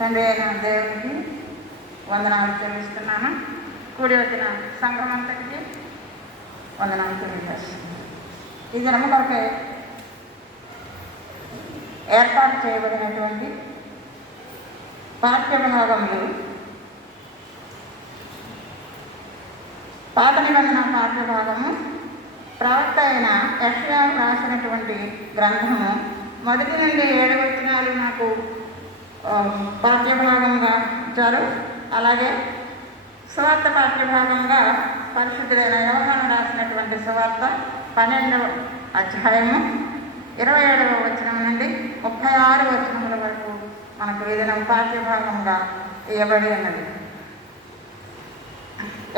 తండ్రి అయిన దేవునికి వందనాలు చెల్లిస్తున్నాను. కూడి వచ్చిన సంఘం అంతటికి వందనాలు తెలియజేస్తున్నాను. ఈ జన్మ కొరకై ఏర్పాటు చేయబడినటువంటి పాఠ్యభాగములు పాత నిబంధన పాఠ్యభాగము ప్రవక్త అయిన యెషయా రాసినటువంటి గ్రంథము 1 నుండి 7 వచనాలు నాకు పాఠ్యభాగంగా ఇచ్చారు. అలాగే సువార్త పాఠ్యభాగంగా పరిశుద్ధులైన యోహాను రాసినటువంటి సువార్త 12వ అధ్యాయము 27వ వచనం నుండి 36 వచనముల వరకు మనకు ఏదైనా పాఠ్యభాగంగా ఇవ్వబడి ఉన్నది.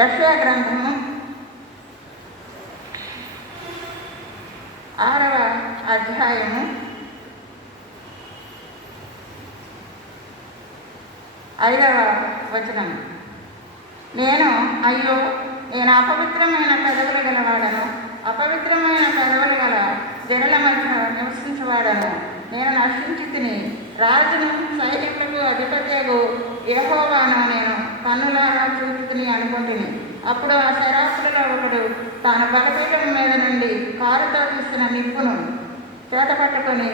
యెషయా గ్రంథము 6వ అధ్యాయము 5వ వచనం. నేను అపవిత్రమైన పెదవులు గలవాడను, అపవిత్రమైన పెదవులు గల జనుల మధ్య నివసించేవాడను. నేను నశించి తిని రాజును సైనికులకు అధిపత్యకు యెహోవాను నేను కన్నులారా చూపుతుని అనుకుంటుని. అప్పుడు ఆ శరాపులలో ఒకడు తాను బలిపీఠం మీద నుండి కారుతో తీసిన నిప్పును చేతపట్టుకొని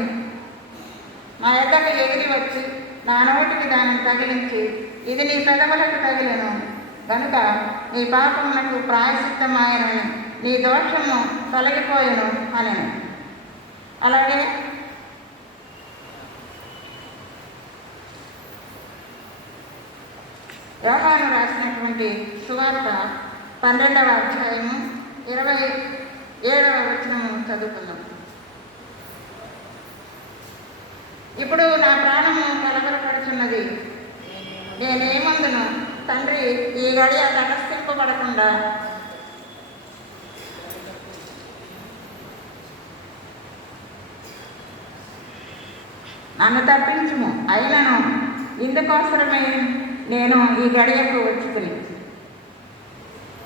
నా ఎద్దకు ఎగిరి వచ్చి నా నోటికి దానిని తగిలించి, ఇది నీ పెదవులకు తగిలను కనుక నీ పాపమునకు ప్రాయశ్చిత్తమాయనని, నీ దోషము తొలగిపోయెను అనెను. అలాగే యోహాను రాసినటువంటి సువార్త 12వ అధ్యాయము 27వ వచనము చదువుకుందాం. ఇప్పుడు నా ప్రాణము కలవరపడుచున్నది, నేనేమందును తండ్రి, ఈ గడియ తటస్థింపబడకుండా నన్ను తప్పించుము. అయినను ఇందుకోసమే నేను ఈ గడియకు వచ్చుకుని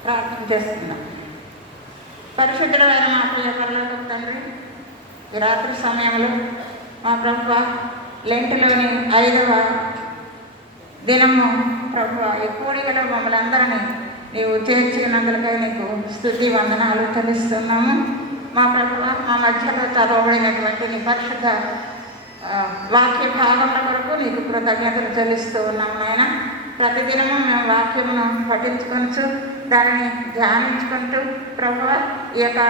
ప్రార్థన చేస్తున్నాను. పరిశుద్ధుడైన మా ప్రియ పరలోకపు తండ్రి, ఈ రాత్రి సమయంలో మా ప్రభువా లెంటులోని 5వ దినము ప్రభువా ఈ కూడికలో మమ్మల్ని అందరినీ నీవు చేర్చినందుకై నీకు స్తుతి వందనాలు చెల్లిస్తున్నాము. మా ప్రభువా మా మధ్యలో చదవబడినటువంటి నీ పరిశుద్ధ వాక్య భాగముల కొరకు నీకు కృతజ్ఞతలు చెల్లిస్తూ ఉన్నాము. నాయన ప్రతిదినము మేము వాక్యమును పఠించుకొనచ్చు, దానిని ధ్యానించుకుంటూ ప్రభువా ఈ యొక్క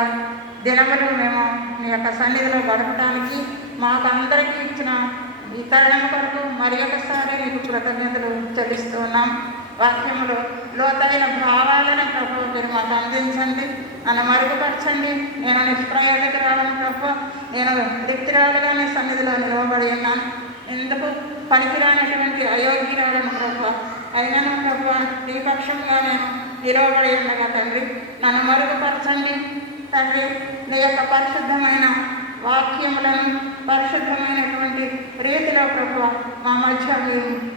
దినములు మేము మీ యొక్క సన్నిధిలో గడపడానికి మాకు అందరికీ ఇచ్చిన ఈ తరుణం కొరకు మరి ఒకసారి నీకు కృతజ్ఞతలు చెల్లిస్తూ ఉన్నాం. వాక్యములు లోతైన భావాలను ప్రభు మీరు మాకు అందించండి, నన్ను మరుగుపరచండి. నేను నిష్ప్రయోజకురాలను ప్రభు, నేను దిక్తిరాలుగా నీ సన్నిధిలో నిలవబడి ఉన్నాను. ఎందుకు పనికిరానటువంటి అయోగ్యురాలను ప్రభు, అయినను ప్రభు నీ పక్షంగా నేను నిలవబడి ఉండగా తండ్రి నన్ను మరుగుపరచండి. తండ్రి నీ యొక్క పరిశుద్ధమైన వాక్యములను పరిశుద్ధమైనటువంటి రీతిలో ప్రభు మా మధ్య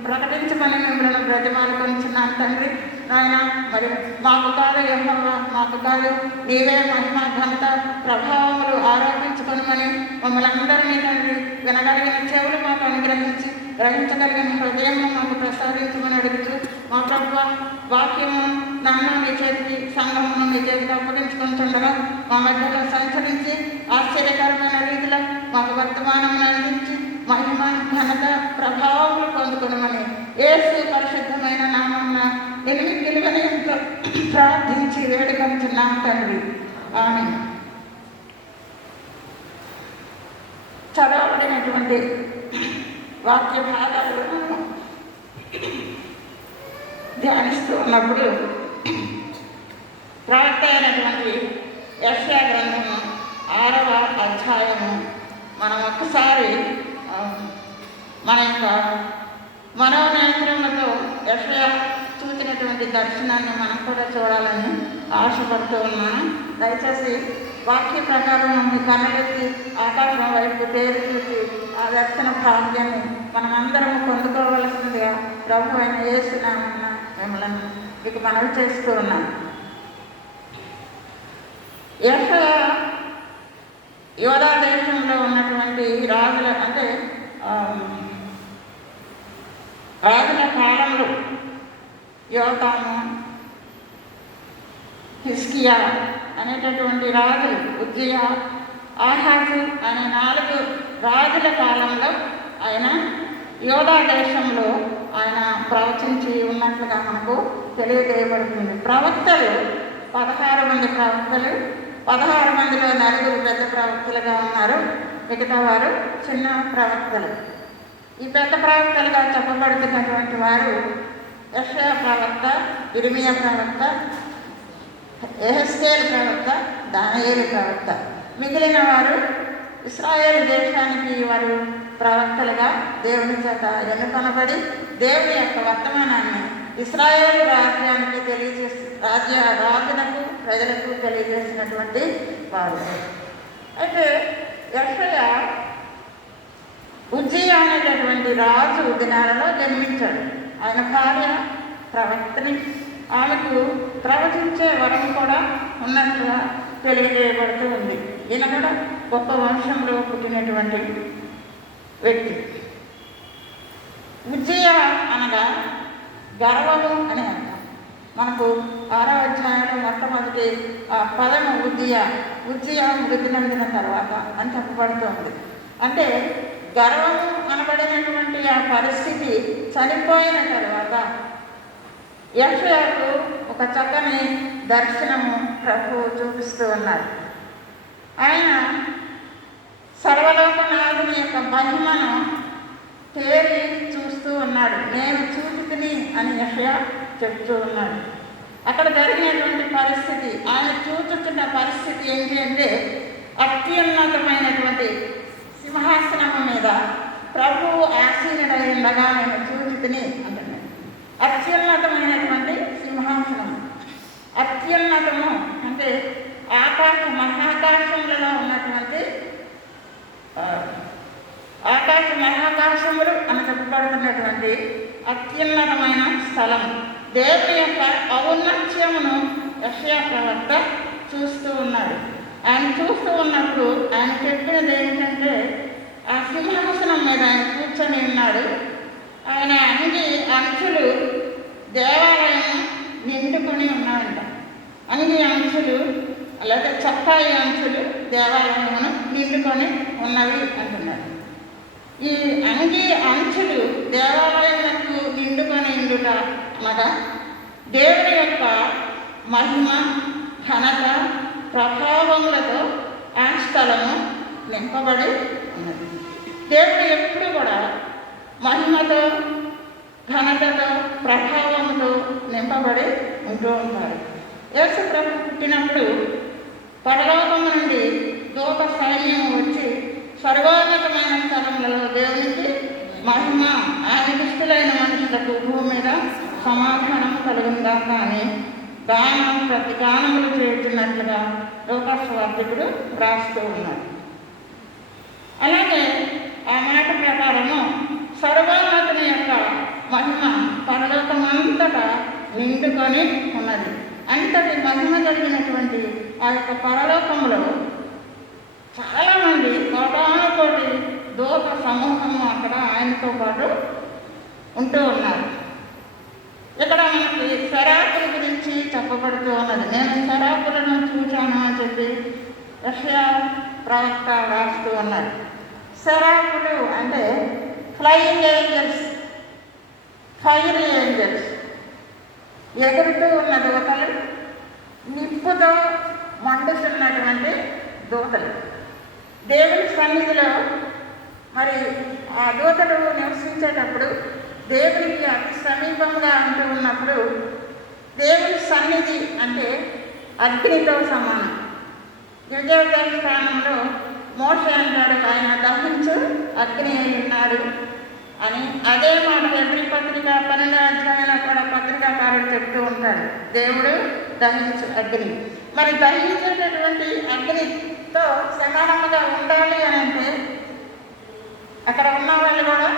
ప్రకటించుకొని మిమ్మల్ని బ్రతిమాలుకొనిచున్నాను తండ్రి. నాయన మరి మాకు కాదు యెహోవా, మాకు కాదు నీవే మహిమ ఘనత ప్రభావములు ఆరోపించుకొనమని మమ్మల్ని అందరినీ తండ్రి వినగలిగిన చెవులు మాకు అనుగ్రహించి గ్రహించగలిగిన హృదయం మాకు ప్రసాదించమని అడుగుతూ మా ప్రభువా వాక్యము నన్ను నీ చేతికి సంఘమును నీ చేతికి అప్పగించుకుంటుండగా మా మధ్యలో సంచరించి ఆశ్చర్యకరమైన రీతిలో మాకు వర్తమానమును అందించి మహిమ ఘనత ప్రభావములు పొందుకునమని యేసు పరిశుద్ధమైన నామమున నిలువని ప్రార్థించి వేడుకొనుచున్నాం తండ్రి. ఆమేన్. చదవబడినటువంటి వాక్య భాగాలను ధ్యానిస్తూ ఉన్నప్పుడు ప్రవక్త అయినటువంటి యెషయా గ్రంథము 6వ అధ్యాయము మనం ఒక్కసారి మన యొక్క మనోనేత్రములతో యెషయా చూసినటువంటి దర్శనాన్ని మనం కూడా చూడాలని ఆశపడుతూ ఉన్నాను. దయచేసి వాక్య ప్రకారం మీ కన్నులెత్తి ఆకాశం వైపు తేరు చూసి ఆ దర్శన భాగ్యాన్ని మనమందరం పొందుకోవలసిందిగా ప్రభు అయిన యేసు నామమున మిమ్మల్ని మీకు మనవి చేస్తూ ఉన్నాను. యెషయా యోధా దేశంలో ఉన్నటువంటి రాజుల అంటే రాజుల కాలంలో యోతాము, హిజ్కియా అనేటటువంటి రాజులు, ఉజ్జియా, ఆహాజు అనే 4 రాజుల కాలంలో ఆయన యోధా దేశంలో ఆయన ప్రవచించి ఉన్నట్లుగా మనకు తెలియజేయబడుతుంది. ప్రవక్తలు 16 మంది ప్రవక్తలు, 16 మందిలో 4 పెద్ద ప్రవక్తలుగా ఉన్నారు, మిగతా వారు చిన్న ప్రవక్తలు. ఈ పెద్ద ప్రవక్తలుగా చెప్పబడుతున్నటువంటి వారు యెషయా ప్రవక్త, ఇర్మియా ప్రవక్త, యెహెజ్కేలు ప్రవక్త, దానియేలు ప్రవక్త. మిగిలిన వారు ఇశ్రాయేలు దేశానికి వారు ప్రవక్తలుగా దేవుని చేత ఎన్నుకొనబడి దేవుని యొక్క వర్తమానాన్ని ఇశ్రాయేలు రాజ్యానికి రాజులకు ప్రజలకు తెలియజేసినటువంటి వారు. అయితే యెషయా ఉజ్జియా అనేటటువంటి రాజు దినాలలో జన్మించాడు. ఆయన భార్య ప్రవక్తని, ఆమెకు ప్రవచించే వరం కూడా ఉన్నట్లుగా తెలియజేయబడుతూ ఉంది. ఈయన కూడా గొప్ప వంశంలో పుట్టినటువంటి వ్యక్తి. ఉజ్జియా అనగా గర్వము అని అర్థం. మనకు 6వ అధ్యాయంలో మొట్టమొదటి పదము ఉజ్జియా మృతి నందిన తర్వాత అని చెప్పబడుతోంది. అంటే గర్వము అనబడినటువంటి ఆ పరిస్థితి చనిపోయిన తర్వాత యెషయాకు ఒక చక్కని దర్శనము ప్రభువు చూపిస్తూ ఉన్నారు. ఆయన సర్వలోకనాథుని యొక్క మహిమను తేరి చూస్తూ ఉన్నాడు. నేను చూచితిని అని యెషయా చెప్తూ ఉన్నాడు. అక్కడ జరిగినటువంటి పరిస్థితి, ఆయన చూచుతున్న పరిస్థితి ఏంటి అంటే అత్యున్నతమైనటువంటి సింహాసనము మీద ప్రభువు ఆసీనుడై ఉండగా నేను చూచితిని అంటున్నాడు. అత్యున్నతమైనటువంటి సింహాసనం, అత్యున్నతము అంటే మహాకాశములలో ఉన్నటువంటి మహాకాశములు అని చెప్పబడుతున్నటువంటి అత్యున్నతమైన స్థలం. దేవుని యొక్క ఔన్నత్యమును యెషయా ప్రవక్త చూస్తూ ఉన్నాడు. ఆయన చూస్తూ ఉన్నప్పుడు ఆయన చెప్పినది ఏంటంటే ఆ సింహాసనం మీద ఆయన కూర్చొని ఉన్నాడు. ఆయన అంచులు దేవాలయం నిండుకొని ఉన్నాయంట. అంగి అంచులు లేదా చొక్కాయి అంచులు దేవాలయమును నిండుకొని ఉన్నవి అంటున్నాడు. ఈ అంగి అంచులు దేవాలయములకు నిండుకొని ఉండుట అనగా దేవుని యొక్క మహిమ, ఘనత, ప్రభావములతో ఆ స్థలము నింపబడి ఉన్నది. దేవుడు ఎప్పుడు కూడా మహిమతో, ఘనతతో, ప్రభావముతో నింపబడి ఉంటూ ఉంటారు. యేసు ప్రభు పుట్టినప్పుడు పరలోకము నుండి దూత సైన్యము వచ్చి సర్వోన్నతమైన స్థలములలో దేవునికి మహిమ, ఆయన ఇష్టలైన మనుషులకు భూమి మీద సమాధానము కలుగుందా కానీ గానములు చేస్తున్నట్లుగా లోకస్వార్థకుడు రాస్తూ ఉన్నాడు. అలాగే ఆ మాట ప్రకారము సర్వోన్నతుని యొక్క మహిమ పరలోకమంతటా నిండుకొని ఉన్నది. అంతటి మహిమ కలిగినటువంటి ఆ యొక్క పరలోకంలో చాలామంది కోటానుకోటి దూత సమూహము అక్కడ ఆయనతో పాటు ఉంటూ ఉన్నారు. ఇక్కడ మనకి శరాపుల గురించి చెప్పబడుతూ ఉన్నది. నేను శరాపులను చూశాను అని చెప్పి యెషయా ప్రవక్త రాస్తూ ఉన్నాడు. శరాపులు అంటే ఫ్లయింగ్ ఏంజల్స్, ఫైర్ ఏంజల్స్, ఎగురుతూ ఉన్న దూతలు, నిప్పుతో మండుతున్నటువంటి దూతలు. దేవుని సన్నిధిలో మరి ఆ దూతలు నివసించేటప్పుడు దేవునికి అతి సమీపంగా అంటూ ఉన్నప్పుడు దేవుని సన్నిధి అంటే అగ్నితో సమానం. గిరిజన స్థానంలో మోషే అంటాడు, ఆయన దహించు అగ్ని అయి ఉన్నాడు అని. అదే మాట ఎబ్రీ పత్రిక 12వ అధ్యాయంలో కూడా పత్రికాకారుడు చెప్తూ ఉంటాడు, దేవుడు దహించు అగ్ని. మరి దహించేటటువంటి అగ్నితో సమానంగా ఉండాలి అని అంటే అక్కడ ఉన్న వాళ్ళు కూడా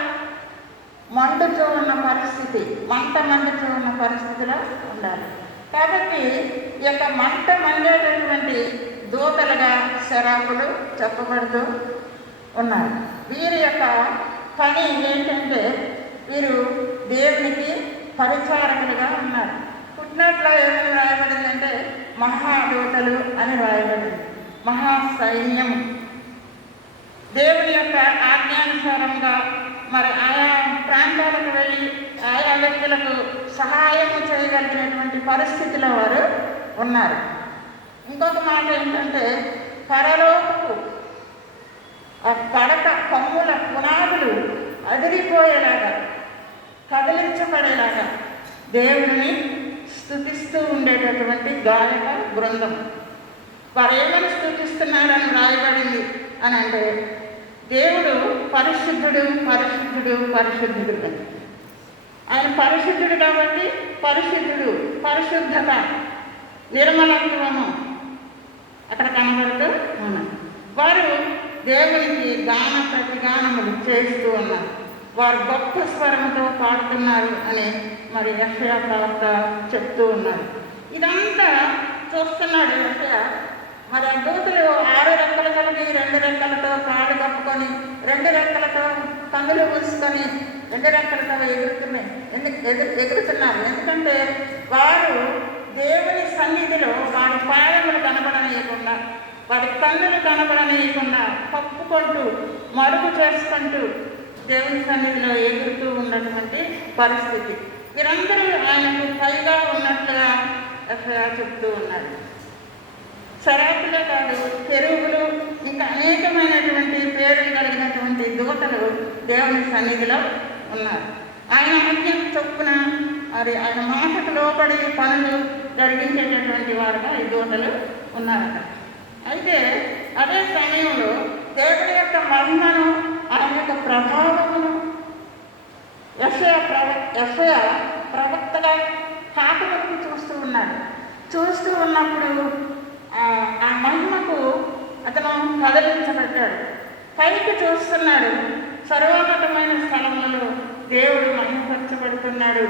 మండుతూ ఉన్న పరిస్థితి, మండుతూ ఉన్న పరిస్థితిలో ఉండాలి. కాబట్టి ఈ యొక్క మంట మండేటటువంటి దూతలుగా శరాపులు చెప్పబడుతూ ఉన్నారు. వీరి యొక్క పని ఏంటంటే వీరు దేవునికి పరిచారకులుగా ఉన్నారు. పుట్టినట్లో ఏమని రాయబడిందంటే మహాదూతలు అని రాయబడింది. మహాసైన్యం దేవుని యొక్క ఆజ్ఞానుసారంగా మరి ఆయా ప్రాంతాలకు వెళ్ళి ఆయా వ్యక్తులకు సహాయం చేయగలిగినటువంటి పరిస్థితిలో వారు ఉన్నారు. ఇంకొక మాట ఏంటంటే పరలోకపు ఆ పడక కమ్ముల పునాదులు అదిరిపోయేలాగా కదిలించబడేలాగా దేవుడిని స్తుతిస్తూ ఉండేటటువంటి గాయక బృందం. వారు ఏమని స్తుతిస్తున్నారని రాయబడింది అని అంటే దేవుడు పరిశుద్ధుడు పరిశుద్ధుడు పరిశుద్ధుడు అని. ఆయన పరిశుద్ధుడు కాబట్టి పరిశుద్ధుడు, పరిశుద్ధత, నిర్మలత్వము అక్కడ కనబడుతూ ఉన్నారు. వారు దేవునికి గాన ప్రతిగానములు చేస్తూ ఉన్నారు. వారు గొప్ప స్వరంతో పాడుతున్నారు అని మరి యెషయా ప్రవక్త చెప్తూ ఉన్నారు. ఇదంతా చూస్తున్నాడు యెషయా. మరి ఆ దూతలు 6 రెక్కలు కలిగి 2 రెక్కలతో కాళ్ళు కప్పుకొని 2 రెక్కలతో కన్నులు మూసుకొని 2 రెక్కలతో ఎగురుతున్నారు. ఎందుకంటే వారు దేవుని సన్నిధిలో వారి పాదములు కనబడనీయకుండా, వారి కన్నులు కనబడనీయకుండా కప్పుకుంటూ మరుగు చేసుకుంటూ దేవుని సన్నిధిలో ఎగురుతూ ఉన్నటువంటి పరిస్థితి. వీరందరూ ఆయనకు పైగా ఉన్నట్లుగా చెప్తూ ఉన్నారు. సరాకులే కాదు, కెరూబులు, ఇంకా అనేకమైనటువంటి పేర్లు కలిగినటువంటి దూతలు దేవుని సన్నిధిలో ఉన్నారు. ఆయన ఆజ్ఞ చొప్పున మరి ఆయన మాటకు లోబడి పనులు జరిగించేటటువంటి వారుగా ఈ దూతలు ఉన్నారట. అయితే అదే సమయంలో దేవుని యొక్క మహిమను, ఆయన యొక్క ప్రభావమును యెషయా ప్రవక్తగా కాకలకు చూస్తూ ఉన్నాడు. చూస్తూ ఉన్నప్పుడు ఆ మహిమకు అతను కదిలించబడ్డాడు. పైకి చూస్తున్నాడు, సర్వోన్నతమైన స్థలములలో దేవుడు మహిమపరచబడుతున్నాడు.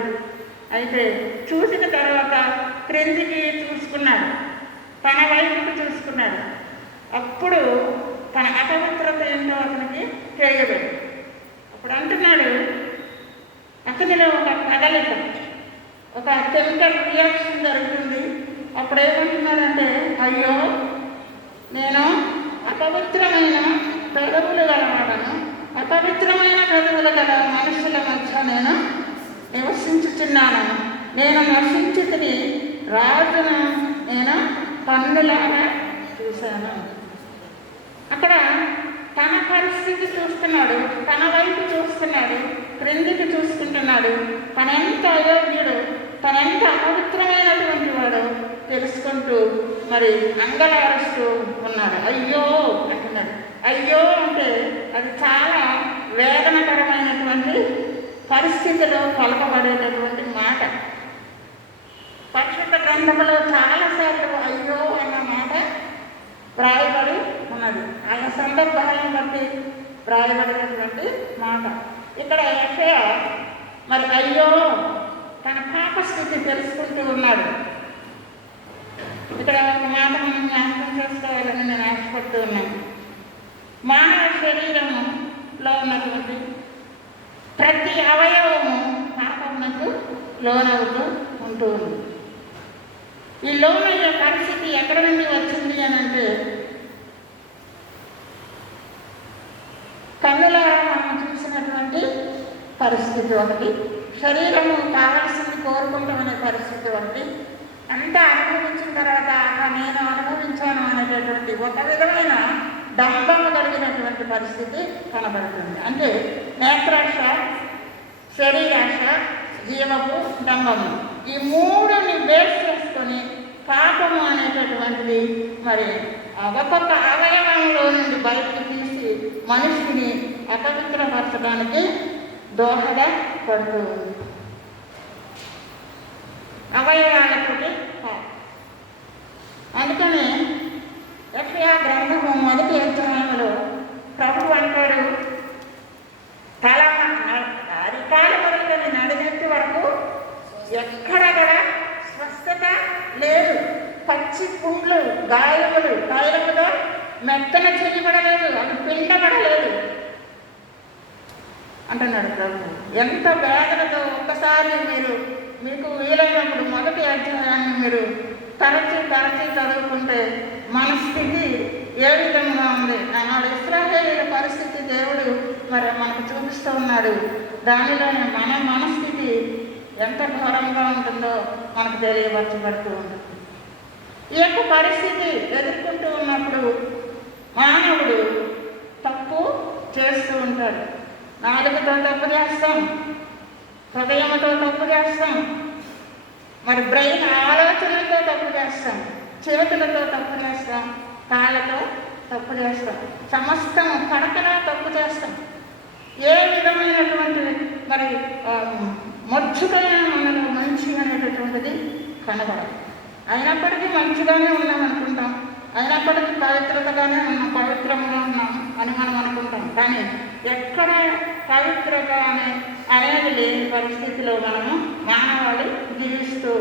అయితే చూసిన తర్వాత క్రిందికి చూసుకున్నాడు, తన వైపుకు చూసుకున్నాడు. అప్పుడు తన అపవిత్రత ఏంటో అతనికి తెలియబడి అప్పుడు అంటున్నాడు, అతనిలో ఒక కదలిక, ఒక కెమికల్ రియాక్షన్ జరుగుతుంది. అప్పుడు ఏమంటున్నాడంటే, అయ్యో నేను అపవిత్రమైన పెదవులు గలవాడను, అపవిత్రమైన పెదవులు గల మనుషుల మధ్య నేను నివసించుచున్నాను. నేను నశించితిని, రాజును నేను కన్నులారా చూశాను. అక్కడ తన పరిస్థితి చూస్తున్నాడు, తన వైపు చూస్తున్నాడు, క్రిందికి చూసుకుంటున్నాడు. తనెంత అయోగ్యుడు, తనెంత అపవిత్రమైనటువంటి వాడు తెలుసుకుంటూ మరి అంగలారుస్తూ ఉన్నాడు. అయ్యో అంటున్నాడు. అయ్యో అంటే అది చాలా వేదనకరమైనటువంటి పరిస్థితిలో పలకబడేటటువంటి మాట. పరిశుద్ధ గ్రంథంలో చాలాసార్లు అయ్యో అన్న మాట వ్రాయబడి ఉన్నది. ఆయన సందర్భాలను బట్టి వ్రాయబడినటువంటి మాట. ఇక్కడ యెషయా మరి అయ్యో తన పాపస్థితి తెలుసుకుంటూ ఉన్నాడు. ఇక్కడ ఒక మాట మనం జ్ఞాపకం చేసుకోవాలని నేను ఆశపడుతూ ఉన్నాను. మానవ శరీరంలో ఉన్నటువంటి ప్రతి అవయవము పాపమునకు లోనవుతూ ఉంటూ ఉంది. ఈ లోనయ్యే పరిస్థితి ఎక్కడి నుండి వచ్చింది అని అంటే, కన్నులారా మనం చూసినటువంటి పరిస్థితి ఒకటి, శరీరము కావలసింది కోరుకుంటామనే పరిస్థితి ఒకటి, అంతా అనుభవించిన తర్వాత నేను అనుభవించాను అనేటటువంటి ఒక విధమైన డంబము కలిగినటువంటి పరిస్థితి కనబడుతుంది. అంటే నేత్రాశ, శరీరాశ, జీవపు డంబము, ఈ మూడుని బేస్ చేసుకొని పాపము అనేటటువంటిది మరి ఒక్కొక్క అవయవంలో నుండి బయటకు తీసి మనిషిని అపవిత్రపరచడానికి దోహదపడుతూ ఉంది. అవయవాలతోటి అందుకని యెషయా గ్రంథము 1వ అధ్యాయంలో ప్రభువు అంటాడు, అరికాల మొదలుకొని నడినెత్తి వరకు ఎక్కడ కూడా స్వస్థత లేదు. పచ్చి పుండ్లు, గాయములు, తైలములో మెత్తన చెయ్యబడలేదు, అవి పిండబడలేదు అంటున్నాడు ప్రభువు. ఎంత వేదనతో ఒక్క ఒక్కసారి మీకు వీలైనప్పుడు మొదటి అధ్యాయాన్ని మీరు తరచి చదువుకుంటే మన స్థితి ఏ విధంగా ఉంది, ఆనాడు ఇశ్రాయేలీయుల పరిస్థితి దేవుడు మరి మనకు చూపిస్తూ ఉన్నాడు. దానిలోనే మన స్థితి ఎంత ఘోరంగా ఉంటుందో మనకు తెలియపరచబడుతూ ఉంటుంది. ఈ యొక్క పరిస్థితి ఎదుర్కొంటూ ఉన్నప్పుడు మానవుడు తప్పు చేస్తూ ఉంటాడు. నాలుగుతో తప్పు చేస్తాం, హృదయంతో తప్పు చేస్తాం, మరి బ్రెయిన్ ఆలోచనలతో తప్పు చేస్తాం, చేతులతో తప్పు చేస్తాం, కాళ్ళతో తప్పు చేస్తాం, సమస్తం కడకలా తప్పు చేస్తాం. ఏ విధమైనటువంటి మరి మర్చుకైన మనలో మంచి అనేటటువంటిది కనబడదు. అయినప్పటికీ మంచిగానే ఉన్నాం అనుకుంటాం, అయినప్పటికీ పవిత్రతగానే ఉన్నాం, పవిత్రంగా ఉన్నాం అని మనం అనుకుంటాం. కానీ ఎక్కడ పవిత్రత అనేది లేని పరిస్థితిలో మనము మానవాళి జీవిస్తూ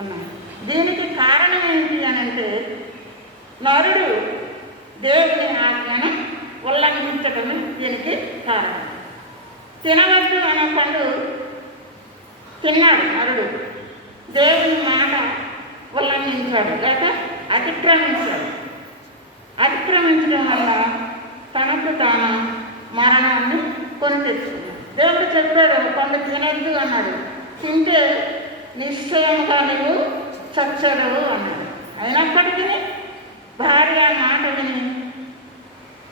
ఉన్నాం. దీనికి కారణం ఏంటి అని అంటే నరుడు దేవుని ఆజ్ఞను ఉల్లంఘించటం దీనికి కారణం. తినవద్దు అనే పండు తిన్నాడు నరుడు, దేవుని మాట ఉల్లంఘించాడు లేక అతిక్రమించడం వల్ల తనకు తాను మరణాన్ని కొని తెచ్చుకున్నాడు. దేవుడు చెప్పాడు పండు తినద్దు అన్నాడు, తింటే నిశ్చయంగా నీవు చచ్చరు అన్నాడు. అయినప్పటికీ భార్య మాట విని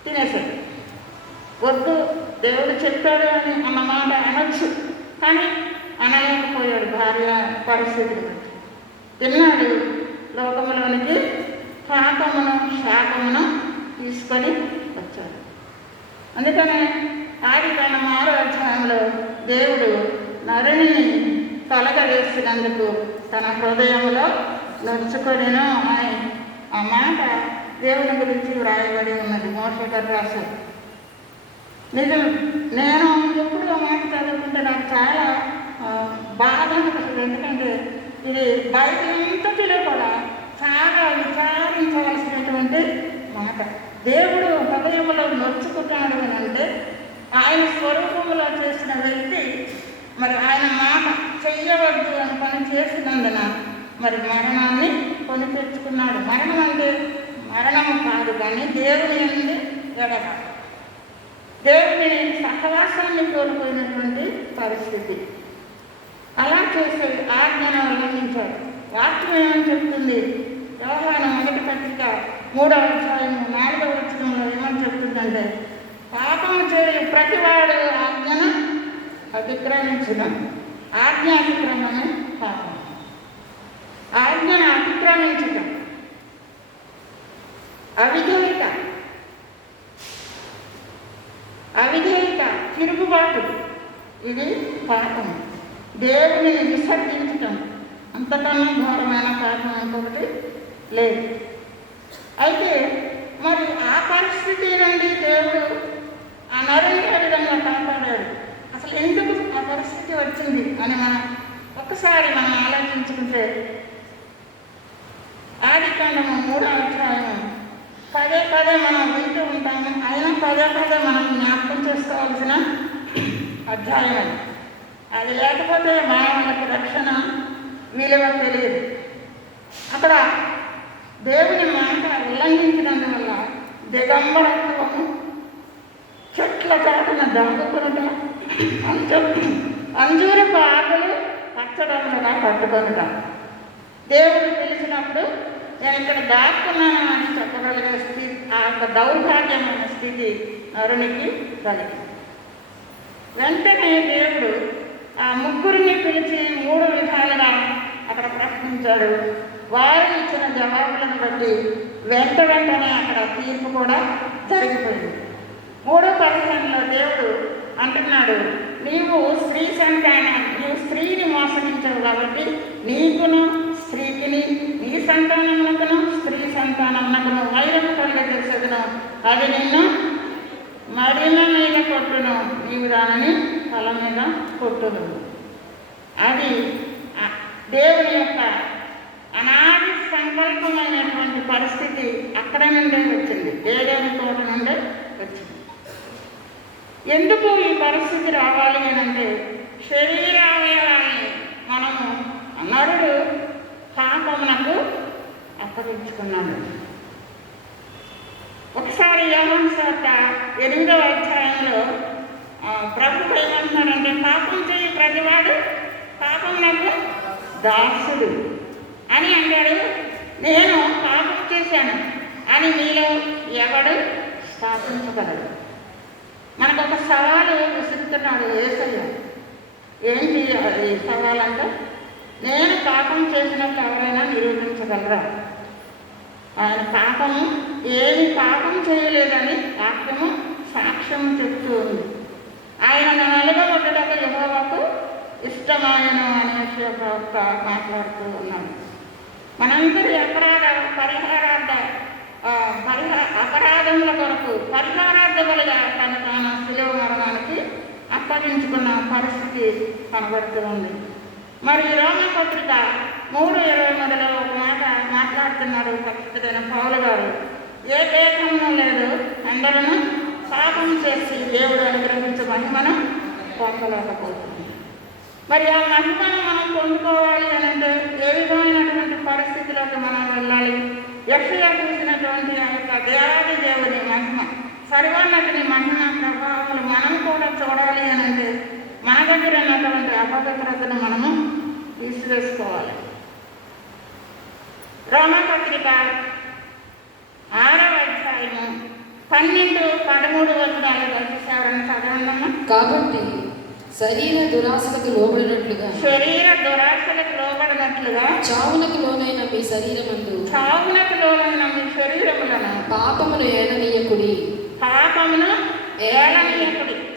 తినేశాడు. వద్దు దేవుడు చెప్పాడు అని అన్నమాట అనొచ్చు, కానీ అనలేకపోయాడు. భార్య పరిస్థితిని బట్టి తిన్నాడు. లోకములోనికి పాపమును శాపమును తీసుకొని వచ్చాడు. అందుకనే ఆదికాండం 6వ అధ్యాయంలో దేవుడు నరుని తొలగవేసినందుకు తన హృదయంలో నొచ్చుకొనెను అని ఆ మాట దేవుని గురించి వ్రాయబడి ఉన్నది. మోషే గారు రాశారు. నిజం, నేను ఎప్పుడు ఆ మాట చదువుకుంటే నాకు చాలా బాధ అనిపిస్తుంది. ఎందుకంటే ఇది బైబిల్ ఇంతటిలో కూడా చాలా విచారించవలసినటువంటి మాట. దేవుడు హృదయంలో నొచ్చుకుంటాడు అని అంటే ఆయన స్వరూపంలో చేసిన వ్యక్తి మరి ఆయన మాట చెయ్యవద్దు అని పని చేసినందున మరి మరణాన్ని కొని తెచ్చుకున్నాడు. మరణం అంటే మరణము కాదు, కానీ దేవుని నుండి ఎడగ దేవుని సహవాసాన్ని కోల్పోయినటువంటి పరిస్థితి. అలా చేసే ఆజ్ఞను ఉల్లంఘించాడు. వాక్యం ఏమని చెప్తుంది? యోహాను 1వ పత్రిక 3వ అధ్యాయం 4వ వచనంలో ఏమని చెప్తుందంటే పాపము చేయు ప్రతివాడు ఆజ్ఞను అతిక్రమించిన ఆజ్ఞ అతిక్రమణ పాపం. ఆజ్ఞను అతిక్రమించటం అవిధేయత తిరుగుబాటు, ఇది పాపం. దేవుని విసర్జించటం అంతకన్నా ఘోరమైన పాపం ఇంకొకటి లేదు. అయితే మరి ఆ పరిస్థితి నుండి దేవుడు ఆ నరుని ఏ విధంగా కాపాడాడు, అసలు ఎందుకు ఆ పరిస్థితి వచ్చింది అని ఒక్కసారి మనం ఆలోచించుకుంటే ఆదికాండము 3వ అధ్యాయం పదే మనం వింటూ ఉంటాము. అయినా పదే మనం జ్ఞాపకం చేసుకోవాల్సిన అధ్యాయం. అది లేకపోతే మానవులకు రక్షణ విలువ తెలియదు. అక్కడ దేవుని మాట ఉల్లంఘించినందువల్ల దిగంబరత్వము, చెట్ల చాటున దాగుకొనుట, అంజూరపు ఆకులు పచ్చడములుగా పట్టుకొనుట. దేవుడు పిలిచినప్పుడు నేను ఇక్కడ దాక్కున్నాను అని చెప్పగలిగిన స్థితి, ఆ యొక్క దౌర్భాగ్యమైన స్థితి నరునికి కలిగింది. వెంటనే దేవుడు ఆ ముగ్గురిని పిలిచి 3 విధాలుగా అక్కడ ప్రశ్నించాడు. వారు ఇచ్చిన జవాబులను బట్టి వెంటనే అక్కడ తీర్పు కూడా జరిగిపోయింది. 3:15లో దేవుడు అంటున్నాడు, నీవు స్త్రీని మోసగించవు కాబట్టి నీకును స్త్రీకిని నీ సంతానమునకును స్త్రీ సంతానమునకును వైరము కలుగజేసెదను. అది నిన్ను మడిమ మీద కొట్టును, నీవు దానిని తల మీద కొట్టును. అది దేవుని యొక్క అనాది సంకల్పమైనటువంటి పరిస్థితి అక్కడ నుండే వచ్చింది, ఏదైనా తోట నుండే వచ్చింది. ఎందుకు ఈ పరిస్థితి రావాలి అని అంటే శరీరావయవ పాపమునకు అప్పగించుకున్నాడు. ఒకసారి యోహాను సువార్త 8వ అధ్యాయంలో ప్రభువు ఏమంటున్నాడంటే, పాపం చేయి ప్రతివాడు పాపమునకు దాసుడు అని అంటాడు. నేను పాపం చేశాను అని మీలో ఎవడు స్థాపించగలడు? మనకు ఒక సవాలు విసురుతున్నాడు యేసయ్య. ఏంటి ఈ సవాల్ అంటే, నేను పాపం చేసినట్టు ఎవరైనా నిరూపించగలరా? ఆయన ఏమి పాపం చేయలేదని వాక్యము సాక్ష్యం చెప్తూ ఉంది. ఆయన నలుగబడ్డకు యెహోవాకు ఇష్టమాయను అనే ప్రవక్త మాట్లాడుతూ ఉన్నాడు. మనందరి అపరాధముల కొరకు పరిహారార్థ బలిగా తాను శిలువ మరణానికి అప్పగించుకున్న పరిస్థితి కనబడుతూ ఉంది. మరి రోమపత్రిక 3:23 ఒక మాట మాట్లాడుతున్నాడు పరిశుద్ధుడైన పౌలు గారు. ఏ భేదము లేదు, అందరూ పాపం చేసి దేవుడు అనుగ్రహించే మహిమను పొందలేకపోతుంది. మరి ఆ మహిమను మనం పొందుకోవాలి అని అంటే ఏ విధమైనటువంటి పరిస్థితులకు మనం వెళ్ళాలి? యెషయా చూసినటువంటి ఆ యొక్క దేవాది దేవుని మహిమ, సర్వోన్నతుని మహిమ ప్రభావాలు మనం కూడా చూడాలి అని అంటే మన దగ్గర ఉన్నటువంటి అపవిత్రతను మనము తీసివేసుకోవాలి. రోమపత్రిక 6వ అధ్యాయము 12-13 వచనాలు దయచేసి చదవండి. కాబట్టి శరీర దురాశలకు లోబడినట్లుగా చావునకు లోనైన మీ శరీరములను పాపమును ఏలనీయకుడి.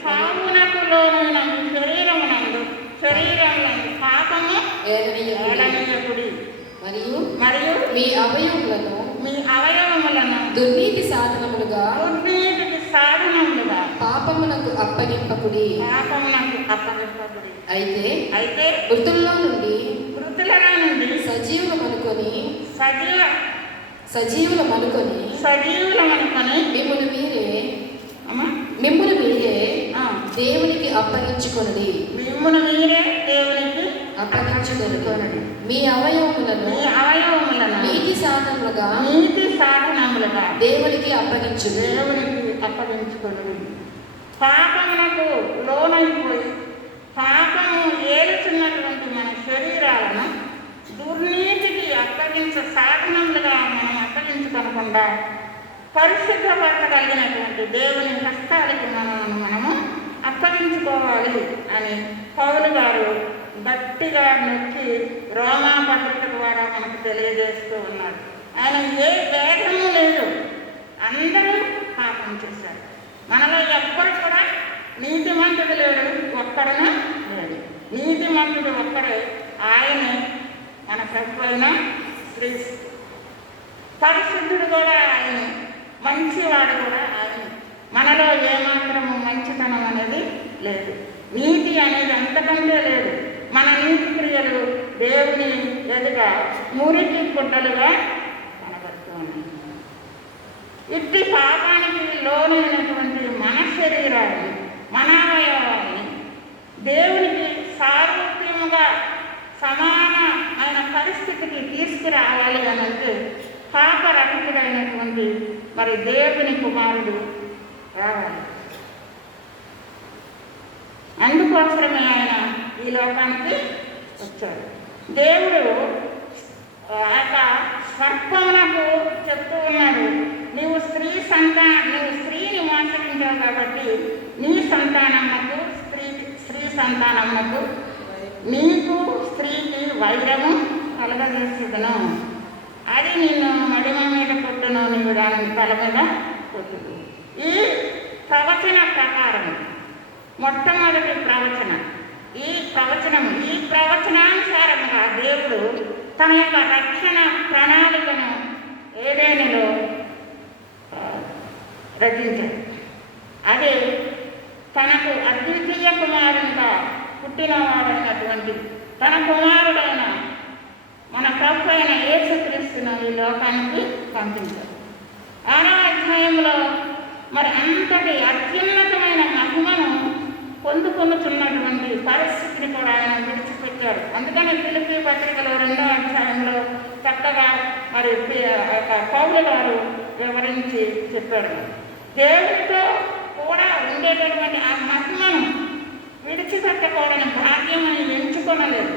చావునకు లోనైన మీ శరీరమునందు పాపము ఏలనీయకుడి. మరియు మీ అవయవములను దుర్నీతికి సాధనములుగా పాపమునకు అప్పగింపకుడి. అయితే మృతుల్లో నుండి సజీవులం అనుకొని మిమ్మును మీరే దేవునికి అప్పగించుకొనుడి. మీ అవయవములను నీతి సాధనములుగా దేవునికి అప్పగించుకొనుడి. పాపమునకు లోనైపోయి పాపము ఏలుచున్నటువంటి మన శరీరాలను దుర్నీతికి సాధనములుగా మనం అప్పగించుకోకుండా పరిశుద్ధపరచగలిగినటువంటి దేవుని హస్తాలకి మనము అప్పగించుకోవాలి అని పౌలు గారు గట్టిగా నొక్కి రోమాపత్రిక ద్వారా మనకు తెలియజేస్తూ ఉన్నాడు. ఆయన ఏ భేదము లేదు, అందరూ పాపం చేశారు. మనలో ఎవ్వరు కూడా నీతిమంతుడు లేడు, ఒక్కడన లేడు. నీతిమంతుడు ఒక్కడే, ఆయనే మన ప్రభు అయిన క్రీస్తు. పరిశుద్ధుడు కూడా ఆయనే, మంచివాడు కూడా ఆయనే. మనలో ఏమాత్రము మంచితనం అనేది లేదు, నీతి అనేది అంతకంటే లేదు. మన నీతి క్రియలు దేవుని ఎదుట మురికి గుడ్డలుగా కనబడుతూ ఉన్నాయి. ఇట్టి పాపానికి లోనైనటువంటి మన శరీరాన్ని, మన అవయవాన్ని దేవునికి సారూప్యముగా సమానమైన పరిస్థితికి తీసుకురావాలి అని అంటే పాపరహితుడైనటువంటి మరి దేవుని కుమారుడు రావాలి. అందుకోసమే ఆయన ఈ లోకానికి వచ్చాడు. దేవుడు సర్పమునకు చెప్తూ ఉన్నాడు, నువ్వు స్త్రీని మోసగించావు కాబట్టి నీ సంతానమునకు స్త్రీ సంతానమునకు నీకు స్త్రీకి వైరము కలగజేసేదను. అది నిన్ను మడిమ మీద కొట్టును, నీవు దానిని తల మీద కొట్టుదు. ఈ ప్రవచన ప్రకారం మొట్టమొదటి ఈ ప్రవచనానుసారంగా దేవుడు తన యొక్క రక్షణ ప్రణాళికను ఏడేనులో రచించాడు. అదే తనకు అద్వితీయ కుమారునిగా పుట్టినవాడైనటువంటి తన కుమారుడైన మన ప్రభు అయిన యేసుక్రీస్తును ఈ లోకానికి పంపించాడు. 6వ అధ్యాయంలో మరి అంతటి అత్యున్నతమైన మహిమను పొందుకొనుచున్నటువంటి పరిస్థితిని కూడా ఆయన విడిచిపెట్టారు. అందుకని ఫిలిప్పీ పత్రికలో 2వ అధ్యాయంలో చక్కగా మరి పౌలు గారు వివరించి చెప్పాడు. దేవుడితో కూడా ఉండేటటువంటి ఆ మహిమను విడిచిపెట్టకూడని భాగ్యం అని ఎంచుకొనలేదు.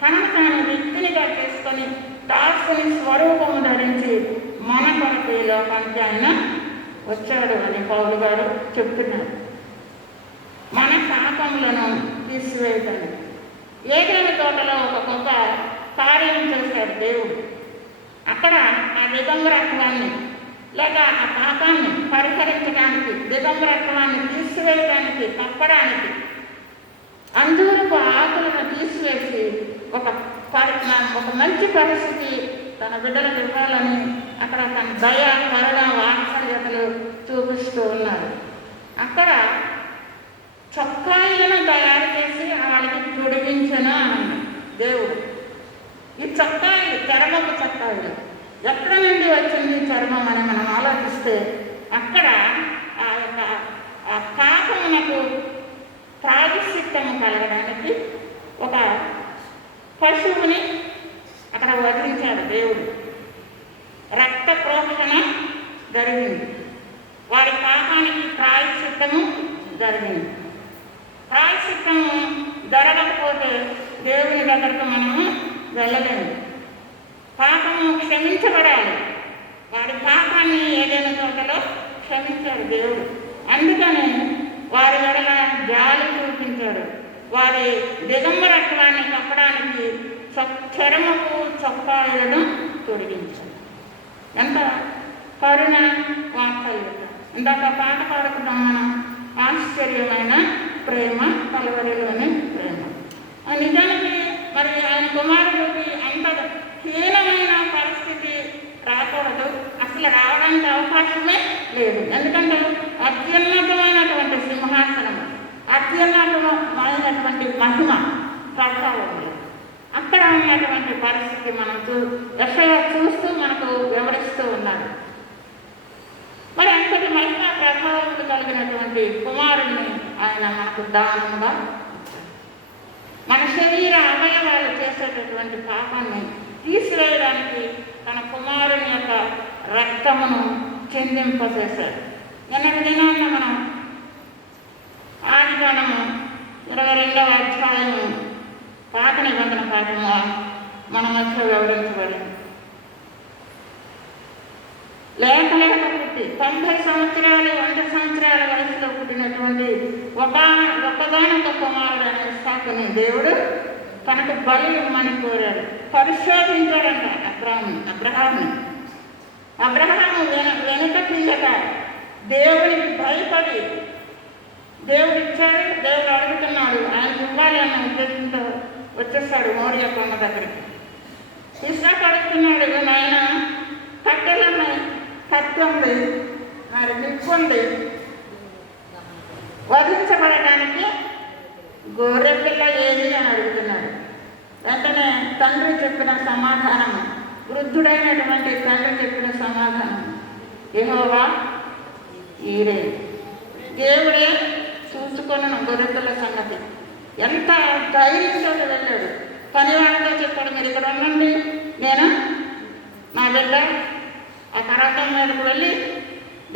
తనను తాను వ్యక్తినిగా చేసుకొని దాసుని స్వరూపము ధరించి మన కొరకు ఈ లోకానికి ఆయన వచ్చాడు అని పౌలు గారు చెప్తున్నారు. మన పాపములను తీసివేయకండి. ఏదైనా తోటలో ఒక గొప్ప కార్యం చేశాడు దేవుడు. అక్కడ ఆ దిగంబరత్వాన్ని లేక ఆ పాపాన్ని పరిహరించడానికి, దిగంబరత్వాన్ని తీసివేయడానికి, కప్పడానికి అంజూరపు ఆకులను తీసివేసి ఒక మంచి పరిస్థితి తన బిడ్డలకు ఇవ్వాలని అక్కడ తన దయ, కరుణ, వాత్సల్యతలు చూపిస్తూ ఉన్నారు. అక్కడ చొక్కాయిలను తయారు చేసి వాళ్ళకి తొడిగించను అన్నాడు దేవుడు. ఈ చొక్కాయిలు చర్మపు చొక్కాయిలు ఎక్కడ నుండి వచ్చింది చర్మం అని మనం ఆలోచిస్తే అక్కడ ఆ యొక్క ఆ పాపమునకు ప్రాయశ్చిత్తము కలగడానికి ఒక పశువుని అక్కడ వదిలించాడు దేవుడు. రక్త ప్రోక్షణ జరిగింది. వారి పాపానికి ప్రాయశ్చిత్తము జరిగింది. ప్రాయశ్చిత్తము జరగకపోతే దేవుని దగ్గరకు మనము వెళ్ళలేము. పాపము క్షమించబడాలి. వారి పాపాన్ని ఏదైనా తోటలో క్షమించాడు దేవుడు. అందుకని వారి వెడల జాలి చూపించాడు. వారి దిగంబరత్వాన్ని కప్పడానికి చర్మపు చొక్కాయిలను తొడిగించాడు. ఎంత కరుణ, వాత్సల్యత. ఇందాక పాట పాడుకున్నాం మనం, ఆశ్చర్యమైన ప్రేమ, కలవరిలోని ప్రేమ. నిజానికి మరి ఆయన కుమారుడికి అంత హీనమైన పరిస్థితి రాకూడదు, అసలు రావడానికి అవకాశమే లేదు. ఎందుకంటే అత్యున్నతమైనటువంటి సింహాసనం, అత్యున్నతమైనటువంటి మహిమ ప్రభావం అక్కడ ఉన్నటువంటి పరిస్థితి మనం యెషయా చూస్తూ మనకు వివరిస్తూ ఉన్నారు. మరి అంతటి మహిమ ప్రభావం కలిగినటువంటి కుమారుణ్ణి ఆయన మనకు దానంగా మన శరీర అవయవాలు చేసేటటువంటి పాపాన్ని తీసివేయడానికి తన కుమారుని యొక్క రక్తమును చెందింపజేశాడు. నిన్నటి దినాన్న మనం ఆదికాండము 22వ అధ్యాయము పాత నిబంధన పాఠము మన మధ్య వివరించబడింది. లేక పుట్టి 90 సంవత్సరాలు 100 సంవత్సరాల వయసులో పుట్టినటువంటి ఒకగానొక కుమారుడైన ఇస్సాకుని దేవుడు తనకు బలి ఇవ్వమని కోరాడు. పరిశోధించాడంట అబ్రహాముని. అబ్రహాము వెనుక తీయక దేవునికి భయపడి దేవుడు ఇచ్చాడు. దేవుడు అడుగుతున్నాడు, ఆయన ఇవ్వాలి అన్న ఉద్దేశంతో వచ్చేస్తాడు మోరియా కొండ దగ్గరికి. ఇస్సాకు అడుగుతున్నాడు, నాయన కట్టెలున్నాయి, కత్తి ఉంది, మరి నిప్పు ఉంది, వధించబడటానికి గొర్రె పిల్ల ఏది అని అడుగుతున్నాడు. వెంటనే తండ్రి చెప్పిన సమాధానం, వృద్ధుడైనటువంటి తండ్రి చెప్పిన సమాధానం, యెహోవా ఈరే, దేవుడే చూసుకున్న గొర్రెపిల్ల సంగతి. ఎంత ధైర్యంతో వెళ్ళాడు. పనివాడితో చెప్పాడు, మీరు ఇక్కడ ఉండండి, నేను నా బిడ్డ ఆ పర్వతం మీదకు వెళ్ళి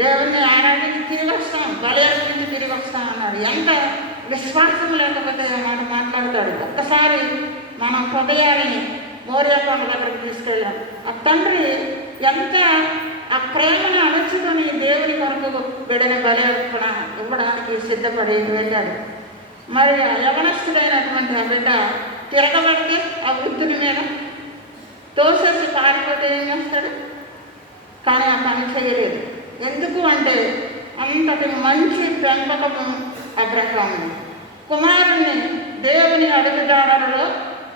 దేవుణ్ణి ఆరాధించి తిరిగి వస్తాం, బలి అర్పించి తిరిగి వస్తాం అన్నాడు. ఎంత విశ్వాసం లేకపోతే మాట మాట్లాడతాడు. ఒక్కసారి మనం హృదయాన్ని మోరియా కొండ దగ్గరికి తీసుకెళ్ళాం. ఆ తండ్రి ఎంత ఆ ప్రేమను అణుచుకొని దేవుని కొరకు బిడ్డని బలి ఇవ్వడానికి సిద్ధపడి వెళ్ళాడు. మరి యవనస్తుడైనటువంటి ఆ బిడ్డ తిరగబడితే ఆ వృద్ధుని మీద తోసేసి పారిపోతే ఏం చేస్తాడు? కానీ ఆ పని చేయలేదు. ఎందుకు అంటే అంతటి మంచి పెంపకము అబ్రహాము. కుమారుణ్ణి దేవుని అడుగుదారులలో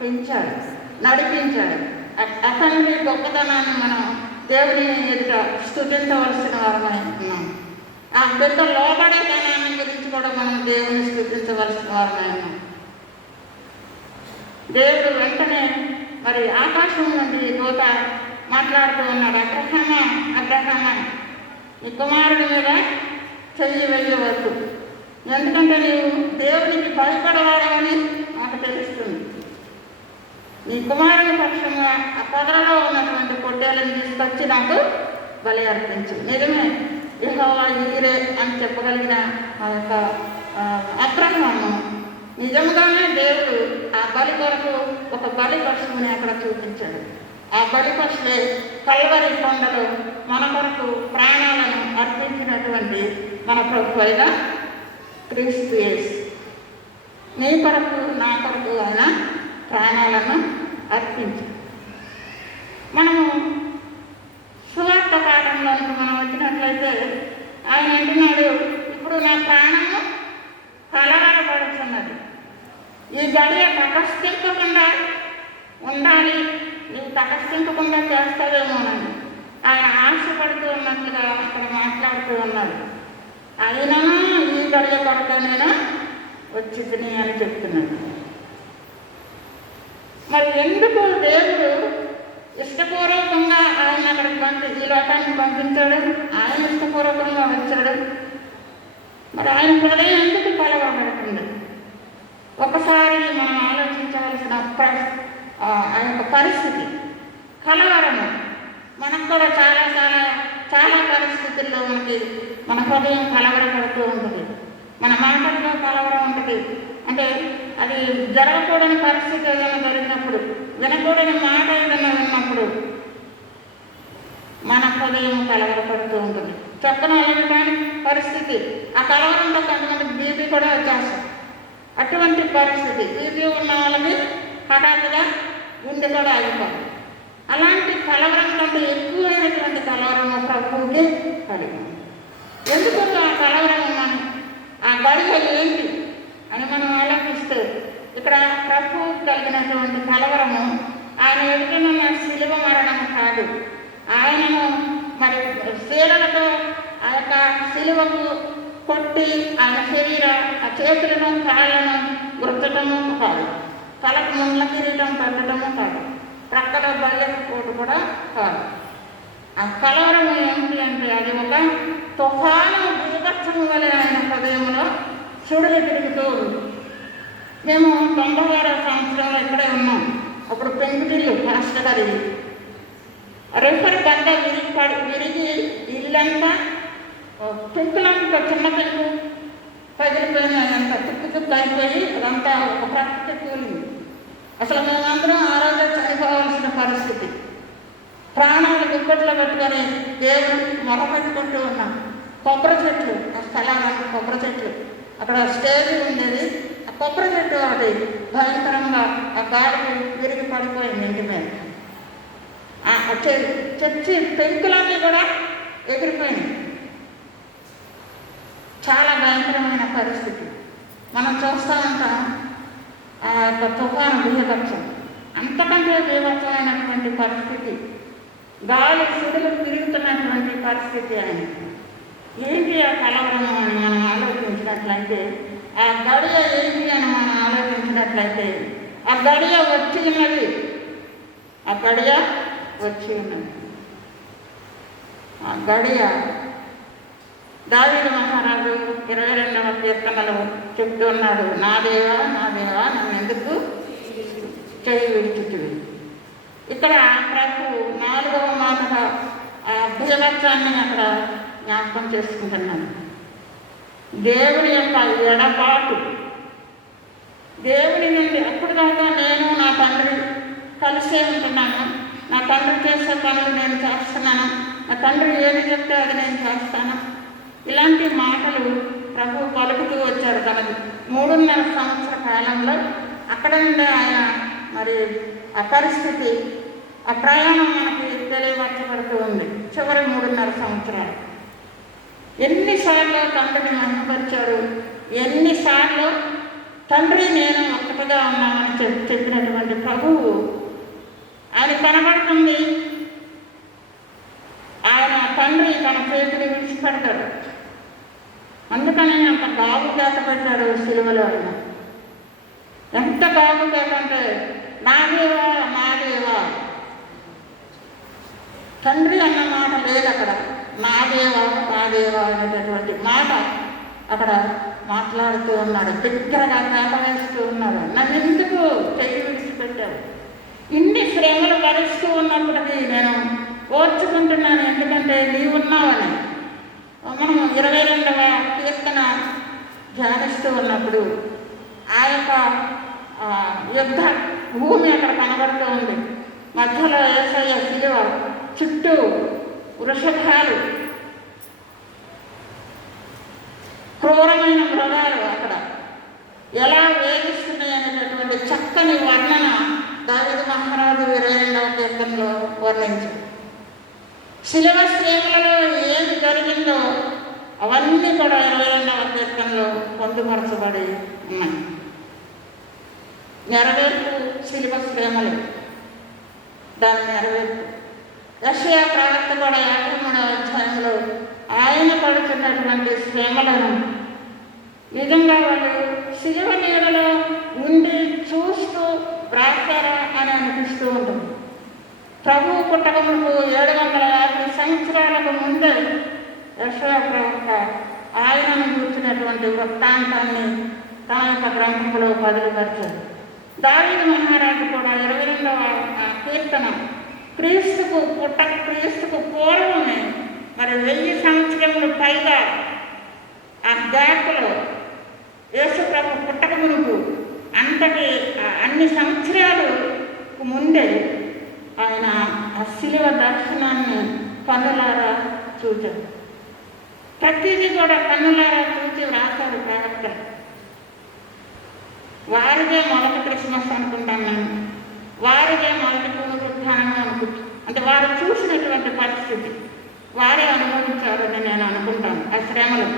పెంచాడు, నడిపించాడు. అతని గొప్పతనాన్ని మనం దేవుని ఎదుట స్తుతించవలసిన వారమై ఉన్నాం. ఆ బిడ్డ లోబడే ధనాన్ని గురించి కూడా మనం దేవుని స్తుతించవలసిన వారమై ఉన్నాం. దేవుడు వెంటనే మరి ఆకాశం నుండి దూత మాట్లాడుతూ ఉన్నాడు, అబ్రహామా ఈ కుమారుడి మీద చెయ్యి వేయవద్దు, ఎందుకంటే నీవు దేవునికి భయపడవాడవని నాకు తెలుస్తుంది. నీ కుమారుని పక్షంగా ఆ పొదలలో ఉన్నటువంటి పొట్టేలను తీసుకొచ్చి నాకు బలి అర్పించు. నిజమే, యెహోవా ఈరే అని చెప్పగలిగిన ఆ యొక్క అబ్రహాము నిజంగానే దేవుడు ఆ బలి కొరకు ఒక బలి పశువుని అక్కడ చూపించాడు. ఆ బలి పశువే కల్వరి కొండలో మన కొరకు ప్రాణాలను అర్పించినటువంటి మన ప్రభు అయిన క్రీస్తు యేసు. నీ కొరకు నా కొరకు ఆయన ప్రాణాలను అర్పించాడు. మనము సువార్త పాఠంలోనికి మనం వచ్చినట్లయితే ఆయన అంటున్నాడు, ఇప్పుడు నా ప్రాణము కలవరపడుతున్నది, ఈ గడియ తటస్థించకుండా ఉండాలి, నీవు తటస్థించకుండా చేస్తావేమోనని ఆయన ఆశపడుతూ ఉన్నట్లుగా అక్కడ మాట్లాడుతూ ఉన్నాడు. అయినా ఈ గడియ కొరకు నేను వచ్చింది అని చెప్తున్నాడు. మరి ఎందుకు దేవుడు ఇష్టపూర్వకంగా ఆయన అక్కడికి ఈ లోకానికి పంపించాడు? ఆయన ఇష్టపూర్వకంగా వచ్చాడు. మరి ఆయన హృదయం ఎందుకు కలవబడుతుంది? ఒకసారి మనం ఆలోచించవలసిన ఆ యొక్క పరిస్థితి కలవరము. మనకు కూడా చాలా చాలా చాలా పరిస్థితుల్లో మన హృదయం కలవరపడుతూ ఉంటుంది. మన మాటల్లో కలవరం ఉంటుంది. అంటే అది జరగకూడని పరిస్థితి ఏదైనా జరిగినప్పుడు, వినకూడని మాట ఏదైనా విన్నప్పుడు మన హృదయం కలవరపడుతూ ఉంటుంది. చెప్పనలేని పరిస్థితి. ఆ కలవరంతో కొంతమంది బీపీ కూడా వచ్చేస్తాం. అటువంటి పరిస్థితి బీపీ ఉన్న వాళ్ళకి హఠాత్తుగా గుండె కూడా ఆగిపోతుంది. అలాంటి కలవరం కంటే ఎక్కువైనటువంటి కలవరం ప్రభువుకి కలిగి. ఎందుకు ఆ కలవరం ఉన్నాను, ఆ గడియ ఏంటి అని మనం ఆలోచిస్తే ఇక్కడ ప్రభువు కలిగినటువంటి కలవరము ఆయన ఎదుటినున్న శిలువ మరణము కాదు. ఆయనను మరి శీలలతో ఆ యొక్క శిలువకు కొట్టి ఆయన ఆ చేతులను కాళ్ళను గుర్తటము కాదు, తలకు ముండ్ల కిరీటం పెట్టడము కాదు, ప్రక్కల బల్లెకు పోటు కూడా కాదు. ఆ కలవరం ఏమిటి అంటే అది ఒక తుఫాను బీభత్సము వలె ఆయన హృదయంలో సుడులు తిరుగుతూ ఉంది. మేము 96వ సంవత్సరంలో ఇక్కడే ఉన్నాం. అప్పుడు పెంకుటిల్లు పాస్టర్ గారి రెఫర్ బండ విరిగి ఇల్లంతా పెంకులంతా చిన్న పెంకు పగిలిపోయినాయి, అంత తుక్కు తుక్కు అయిపోయి అదంతా ఒక ప్రకృతి కూలింది. అసలు మేమందరం ఆ రోజే చనిపోవాల్సిన పరిస్థితి. ప్రాణాలు గుప్పట్లో పెట్టుకొని దేవుడికి మొరపెట్టుకుంటూ ఉన్నాం. కొబ్బరి చెట్లు, ఆ స్థలానికి కొబ్బరి చెట్లు, అక్కడ స్టేజ్ ఉండేది. ఆ కొబ్బరి చెట్టు ఒకటి భయంకరంగా ఆ గాలికి విరిగి పడిపోయింది ఇంటి మీద. చర్చి పెంకులన్నీ కూడా ఎగిరిపోయినాయి. చాలా భయంకరమైన పరిస్థితి. మనం చూస్తూ ఉంటాం ఆ యొక్క తుఫాను బీభత్సం, అంతకంటే బీభత్సమైనటువంటి పరిస్థితి, గాలి సుడులు తిరుగుతున్నటువంటి పరిస్థితి. ఆయన ఏంటి ఆ కలవరం అని మనం ఆలోచించినట్లయితే, ఆ గడియ ఏంటి అని మనం ఆలోచించినట్లయితే, ఆ గడియ వచ్చి ఉన్నది. ఆ గడియ వచ్చి ఉన్నది. ఆ గడియ దావీదు మహారాజు 22వ కీర్తనలో చెప్తూ ఉన్నాడు, నా దేవా నన్ను ఎందుకు చెయ్యి విడిచితివి. ఇక్కడ ప్రభు 4వ మాటగా ఆ బీభత్సాన్ని అక్కడ జ్ఞాపకం చేసుకుంటున్నాను. దేవుని యొక్క ఎడబాటు, దేవుని నుండి అప్పుడు దాకా నేను నా తండ్రి కలిసే ఉంటున్నాను, నా తండ్రి చేసే పనులు నేను చేస్తున్నాను, నా తండ్రి ఏది చెప్తే అది నేను చేస్తాను. ఇలాంటి మాటలు ప్రభు పలుకుతూ వచ్చాడు. తనది 3.5 సంవత్సర కాలంలో అక్కడ నుండే ఆయన మరి ఆ పరిస్థితి, ఆ ప్రయాణం మనకి తెలియపరచబడుతూ ఉంది. చివరి 3.5 సంవత్సరాలు ఎన్నిసార్లు తండ్రిని మహిమపరిచాడు, ఎన్నిసార్లు తండ్రి నేను ఒక్కటిగా ఉన్నామని చెప్పినటువంటి ప్రభువు ఆయన కనబడుతుంది. ఆయన తండ్రి తన చేతిని విడిచిపెడతాడు. అందుకని అంత బాగు కేక పెట్టాడు సిలువలో. ఆయన ఎంత బాగు కేక అంటే, నా దేవా. తండ్రి అన్న మాట లేదు అక్కడ, నా దేవా అనేటటువంటి మాట అక్కడ మాట్లాడుతూ ఉన్నాడు. బిగ్గరగా కేక వేస్తూ ఉన్నాడు, నన్ను ఎందుకు చెయ్యి విడిచిపెట్టావు, ఇన్ని శ్రమలు భరిస్తూ ఉన్నప్పటికీ నేను ఓర్చుకుంటున్నాను, ఎందుకంటే నీవున్నావని. మనం 22వ కీర్తన ధ్యానిస్తూ ఉన్నప్పుడు ఆ యొక్క యుద్ధ భూమి అక్కడ కనబడుతూ ఉంది. మధ్యలో యేసయ్య శిలువ, చుట్టూ వృషభాలు, క్రూరమైన మృగాలు అక్కడ ఎలా వేధిస్తున్నాయి అనేటటువంటి చక్కని వర్ణన దావీదు మహారాజు 22వ కీర్తనలో వర్ణించారు. శిలువ శ్రేమలలో ఏది జరిగిందో అవన్నీ కూడా 22వ కీర్తనలో పొందుపరచబడి ఉన్నాయి. నెరవేర్పు శిలువ శ్రేమలు, దాని నెరవేర్పు. యెషయా ప్రవక్త కూడా 53వ అధ్యాయంలో ఆయన పడుతున్నటువంటి శ్రమలను నిజంగా వాళ్ళు శిలువ నీడలో ఉండి చూస్తూ రాశారా అని అనిపిస్తూ ఉంటుంది. ప్రభువు పుట్టకముకు 750 సంవత్సరాలకు ముందే యెషయా ప్రవక్త ఆయనను కూర్చున్నటువంటి వృత్తాంతాన్ని తన యొక్క గ్రంథంలో బదులుపరిచారు. దావీదు మహారాజు కూడా 22వ కీర్తన క్రీస్తుకు పూర్వమే, మరి 1000 సంవత్సరములు పైగా ఆ గ్యాప్లో యేసు ప్రభు పుట్టక మునుపు అంతటి అన్ని సంవత్సరాలకు ముందే ఆయన ఆ శిలువ దర్శనాన్ని కన్నులారా చూచారు. ప్రతిదీ కూడా కన్నులారా చూచి వ్రాసారు ప్రవక్తలు. వారిదే మొదటి క్రిస్మస్ అనుకుంటాను నేను, వారిదే మొదటి పునరుత్థానం అనుకుంటాను. అంటే వారు చూసినటువంటి పరిస్థితి వారే అనుభవించారని నేను అనుకుంటాను. ఆ శ్రమలు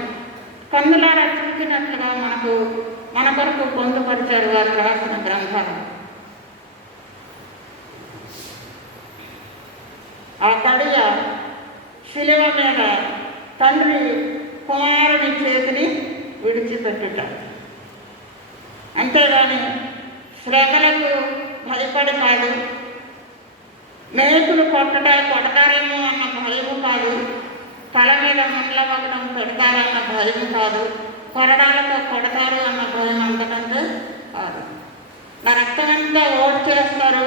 కన్నులారా చూసినట్లుగా మన కొరకు పొందుపరిచారు వారు రాసిన గ్రంథాలు. ఆ కడియ శిలువ మీద తండ్రి కుమారుని చేతిని విడిచిపెట్టుట, అంతేగాని శ్రమలకు భయపడి కాదు, మేకులు కొడతారేమో అన్న భయము కాదు, తల మీద ముళ్ళ వగడం పెడతారన్న భయం కాదు, కొరడాలతో కొడతారు అన్న భయం అంతకంటే కాదు. నా రక్తమంతా ఓడ్చేస్తారు,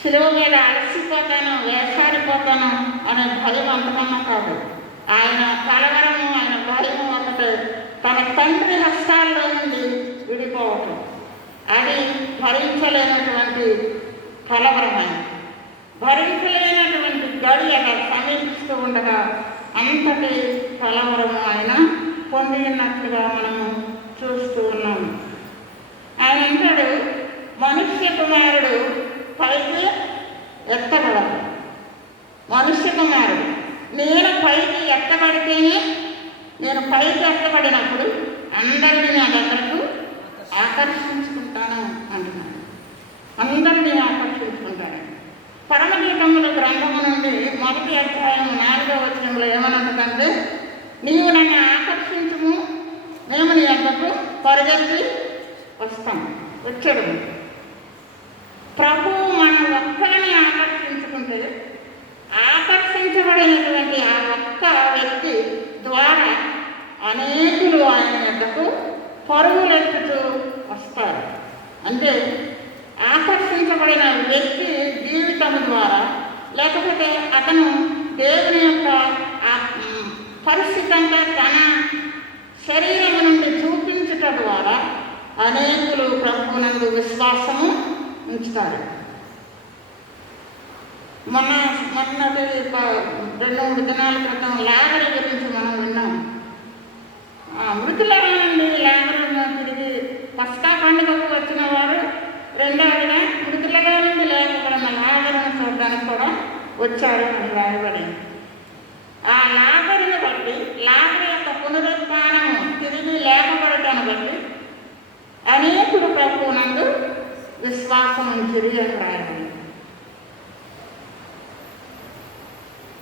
శిలువ మీద అలసిపోతాను, వేసారిపోతాను అనే భయం అంతకన్నా కాదు. ఆయన కలవరము, ఆయన భయము ఒకటే, తన తండ్రి హస్తాల్లో నుండి విడిపోవటం. అది భరించలేనటువంటి కలవరమైన, భరించలేనటువంటి గడి అలా సమీపిస్తూ ఉండగా అంతటి కలవరము ఆయన పొంది ఉన్నట్లుగా మనము చూస్తూ ఉన్నాము. ఆయన అంటాడు, మనుష్య కుమారుడు పైకి ఎత్తబడదు. మనుష్య కుమారుడు నేను పైకి ఎత్తబడితేనే, నేను పైకి ఎత్తబడినప్పుడు అందరినీ నా దగ్గరకు ఆకర్షించుకుంటాను అంటున్నాను. అందరినీ ఆకర్షించుకుంటాను. పరమగీతముల గ్రంథము నుండి 1వ అధ్యాయం 4వ వచనంలో ఏమనుంటుందంటే, నీవు నన్ను ఆకర్షించుము, మేము నీ వద్దకు పరిగెత్తి వచ్చాడు. ప్రభువు మన ఒక్కరిని ఆకర్షించుకుంటే, ఆకర్షించబడినటువంటి ఆ ఒక్క వ్యక్తి ద్వారా అనేకులు ఆయన వద్దకు పరుగులెత్తుతూ వస్తారు. అంటే ఆకర్షించబడిన వ్యక్తి జీవితం ద్వారా, లేకపోతే అతను దేవుని యొక్క పరిస్థితి అంతా తన శరీరం నుండి చూపించట ద్వారా అనేకులు ప్రభువునందు విశ్వాసము ఉంచుతారు. మొన్నటి 2-3 దినాల క్రితం లాగరి గురించి మనం విన్నాం. మృతుల నుండి లాగరును తిరిగి పస్కా పండుగకు వచ్చిన వారు రెండవదిగా మృతులలో నుండి లేకపోవడం లాగరును చూడడానికి కూడా వచ్చారు అని రాయబడింది. ఆ లాగరుని బట్టి, లాగరు యొక్క పునరుత్థానము తిరిగి లేకపోవడాన్ని బట్టి అనేకులు ప్రభువునందు విశ్వాసం ఉంచిరి అని రాయబడింది.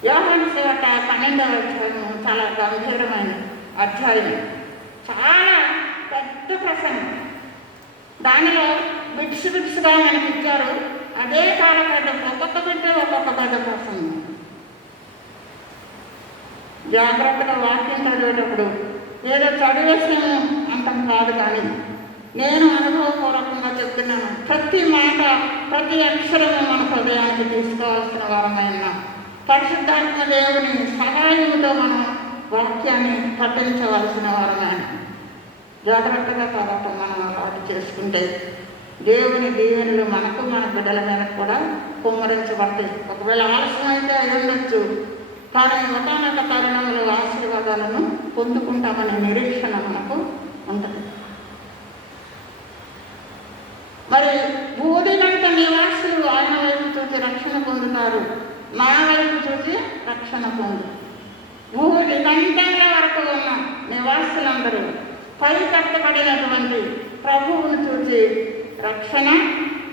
యోహాను సువార్త 12వ అధ్యాయం చాలా గంభీరమైన అధ్యాయం, చాలా పెద్ద ప్రసంగం. దానిలో బిట్స్గా మనకి ఇచ్చారు. అదే కాలపేట ఒక్కొక్క బిడ్డ ఒక్కొక్క పెద్ద ప్రసంగం. జాగ్రత్తగా వాక్యం చదివేటప్పుడు ఏదో చదివేసాము అంటాం కాదు, కానీ నేను అనుభవపూర్వకంగా చెప్తున్నాను. ప్రతి ప్రతి మాట, ప్రతి అక్షరము మన హృదయానికి తీసుకోవాల్సిన వారమై ఉన్నాం. పరిశుద్ధాత్మ దేవుని సహాయంతో మనం వాక్యాన్ని పఠించవలసిన వారమైన జాగ్రత్తగా తర్వాత మనం అలవాటు చేసుకుంటే దేవుని దీవెనలు మనకు మన బిడ్డల మీద కూడా కుమ్మరించబడతాయి. ఒకవేళ ఆలస్యం అయితే అయి ఉండొచ్చు, కానీ ఒకనొక తరుణంలో ఆశీర్వాదాలను పొందుకుంటామనే నిరీక్షణ మనకు ఉంటుంది. మరి భూదిగంట నివాసులు ఆయన వైపు చూసి రక్షణ పొందుతారు, నా వైపు చూసి రక్షణ పొందు. భూదిగంటల వరకు ఉన్న నివాసులందరూ పై కట్టబడినటువంటి ప్రభువును చూసి రక్షణ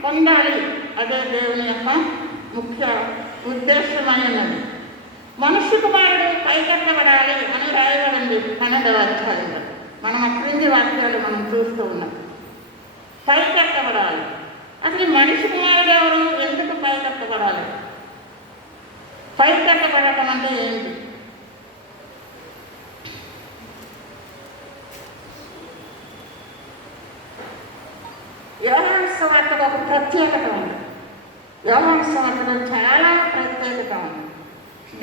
పొందాలి. అదే దేవుని యొక్క ముఖ్య ఉద్దేశమైనది. మనుష్య కుమారుడు పైకెత్తబడాలి అని రాయబడింది 12వ అధ్యాయంలో. మనం అక్రింది వాక్యాలు మనం చూస్తూ ఉన్నాం. పైకెత్తబడాలి. అసలు మనిషి కుమారుడు ఎవరు? ఎందుకు పైకెత్తబడాలి? పైకెత్తబడటం అంటే ఏంటి? యోహాను సువార్తకు ఒక ప్రత్యేకత ఉంది. యోహాను సువార్తలో చాలా ప్రత్యేకత ఉంది.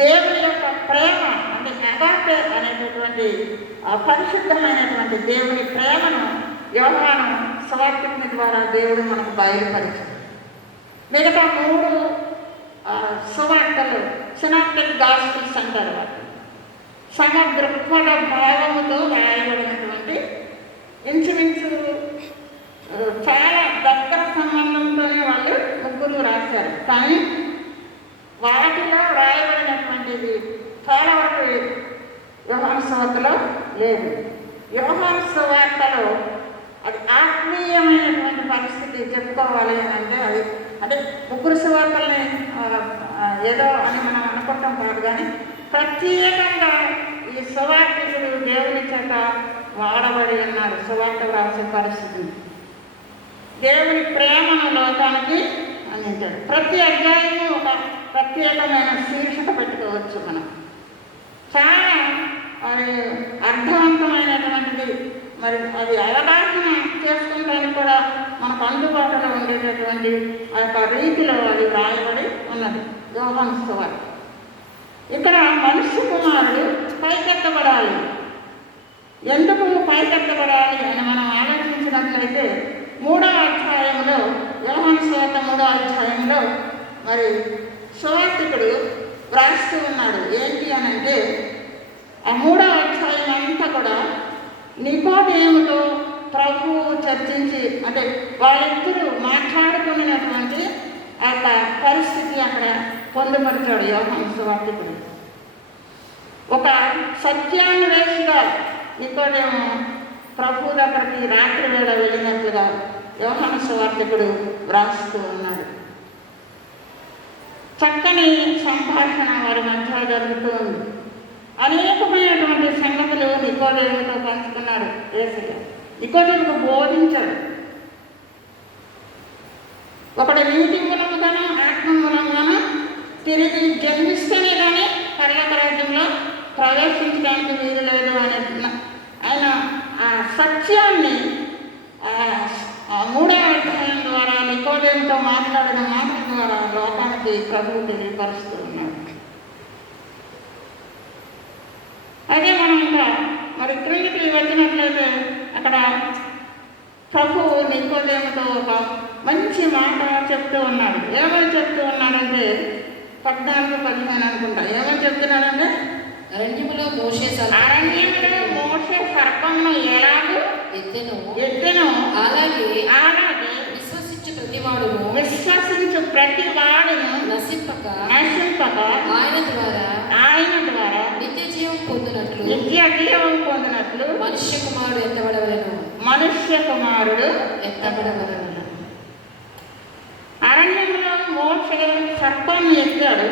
దేవుని యొక్క ప్రేమ అంటే అగాపే అనేటటువంటి పరిశుద్ధమైనటువంటి దేవుని ప్రేమను యోహాను సువార్తికుని ద్వారా దేవుడు మనకు బయలుపరిచాడు. మిగతా 3 సువార్తలు సినాప్టిక్ గాస్పెల్స్ అంటారు. వాటి సమదృక్పథ భావముతో రాయబడినటువంటి ఇంచుమించు చాలా దగ్గర సంబంధంతోనే వాళ్ళు 3 రాశారు. కానీ వాటిలో రాయబడినటువంటిది చాలా వరకు యోహాను సువార్తలో లేదు. యోహాను సువార్తలో అది ఆత్మీయమైనటువంటి పరిస్థితి చెప్పుకోవాలి అంటే అది అంటే 3 సువార్తల్ని ఏదో అని మనం అనుకుంటాం కాదు, కానీ ప్రత్యేకంగా ఈ సువార్తికుడు దేవుని చేత వాడబడి ఉన్నారు. సువార్త రాసే పరిస్థితి దేవుని ప్రేమను లోకానికి అందించాడు. ప్రతి అధ్యాయము ఒక ప్రత్యేకమైన శీర్షిక పెట్టుకోవచ్చు. మనం చాలా అది అర్థవంతమైనటువంటిది. మరి అది అవగాహన చేసుకుంటానికి కూడా మనకు అందుబాటులో ఉండేటటువంటి ఆ యొక్క రీతిలో అది రాయబడి ఉన్నది యోహాను సువార్త. ఇక్కడ మనుష్య కుమారుడు పైకెత్తబడాలి. ఎందుకు పైకెత్తబడాలి అని మనం ఆలోచించినట్లయితే 3వ అధ్యాయంలో యోహాను సువార్త 3వ అధ్యాయంలో మరి సువార్తికుడు వ్రాస్తూ ఉన్నాడు. ఏంటి అని అంటే ఆ 3వ అధ్యాయం అంతా కూడా నికోదేముతో ప్రభువు చర్చించి అంటే వాళ్ళిద్దరూ మాట్లాడుకున్నటువంటి ఆ యొక్క పరిస్థితి అక్కడ పొందుపరిచాడు యోహాను సువార్తికుడు. ఒక సత్యాన్వేషిగా నికోదేము ప్రభు దగ్గరికి రాత్రి వేళ వెళ్ళినట్లుగా యోహాను సువార్తికుడు వ్రాస్తూ ఉన్నాడు. చక్కని సంభాషణ వారి మధ్య జరుగుతూ ఉంది. అనేకమైనటువంటి సంగతులు నికోదేముతో పంచుకున్నాడు యేసయ్య. నికోదేముకు బోధించాడు. ఒకటి నీటి మూలముగాను ఆత్మ మూలంగాను తిరిగి జన్మిస్తేనే కానీ పరలోక రాజ్యంలో ప్రవేశించడానికి వీలు లేదు అని ఆయన ఆ సత్యాన్ని 3వ అధ్యాయం ద్వారా నికోదేముతో మాట్లాడిన మాటల ద్వారా లోకానికి ప్రభువు తెలియపరుస్తూ ఉన్నాడు. అదే మనం ఇంకా మరి క్రిందికి వచ్చినట్లయితే అక్కడ ప్రభువు నికోదేముతో ఒక మంచి మాట చెప్తూ ఉన్నాడు. ఏమని చెప్తూ ఉన్నాడంటే 14-15 అనుకుంటా. ఏమని చెప్తున్నాడంటే అరణ్యములో మోషే సర్పమును ఎలాగూ ఎత్తెను అలాగే విశ్వసించు ప్రతి వాడును నశింపక ఆయన ద్వారా నిత్య జీవం పొందినట్లు మనుష్య కుమారుడు ఎత్తబడవలెను. అరణ్యంలో మోషే సర్పాన్ని ఎత్తాడు.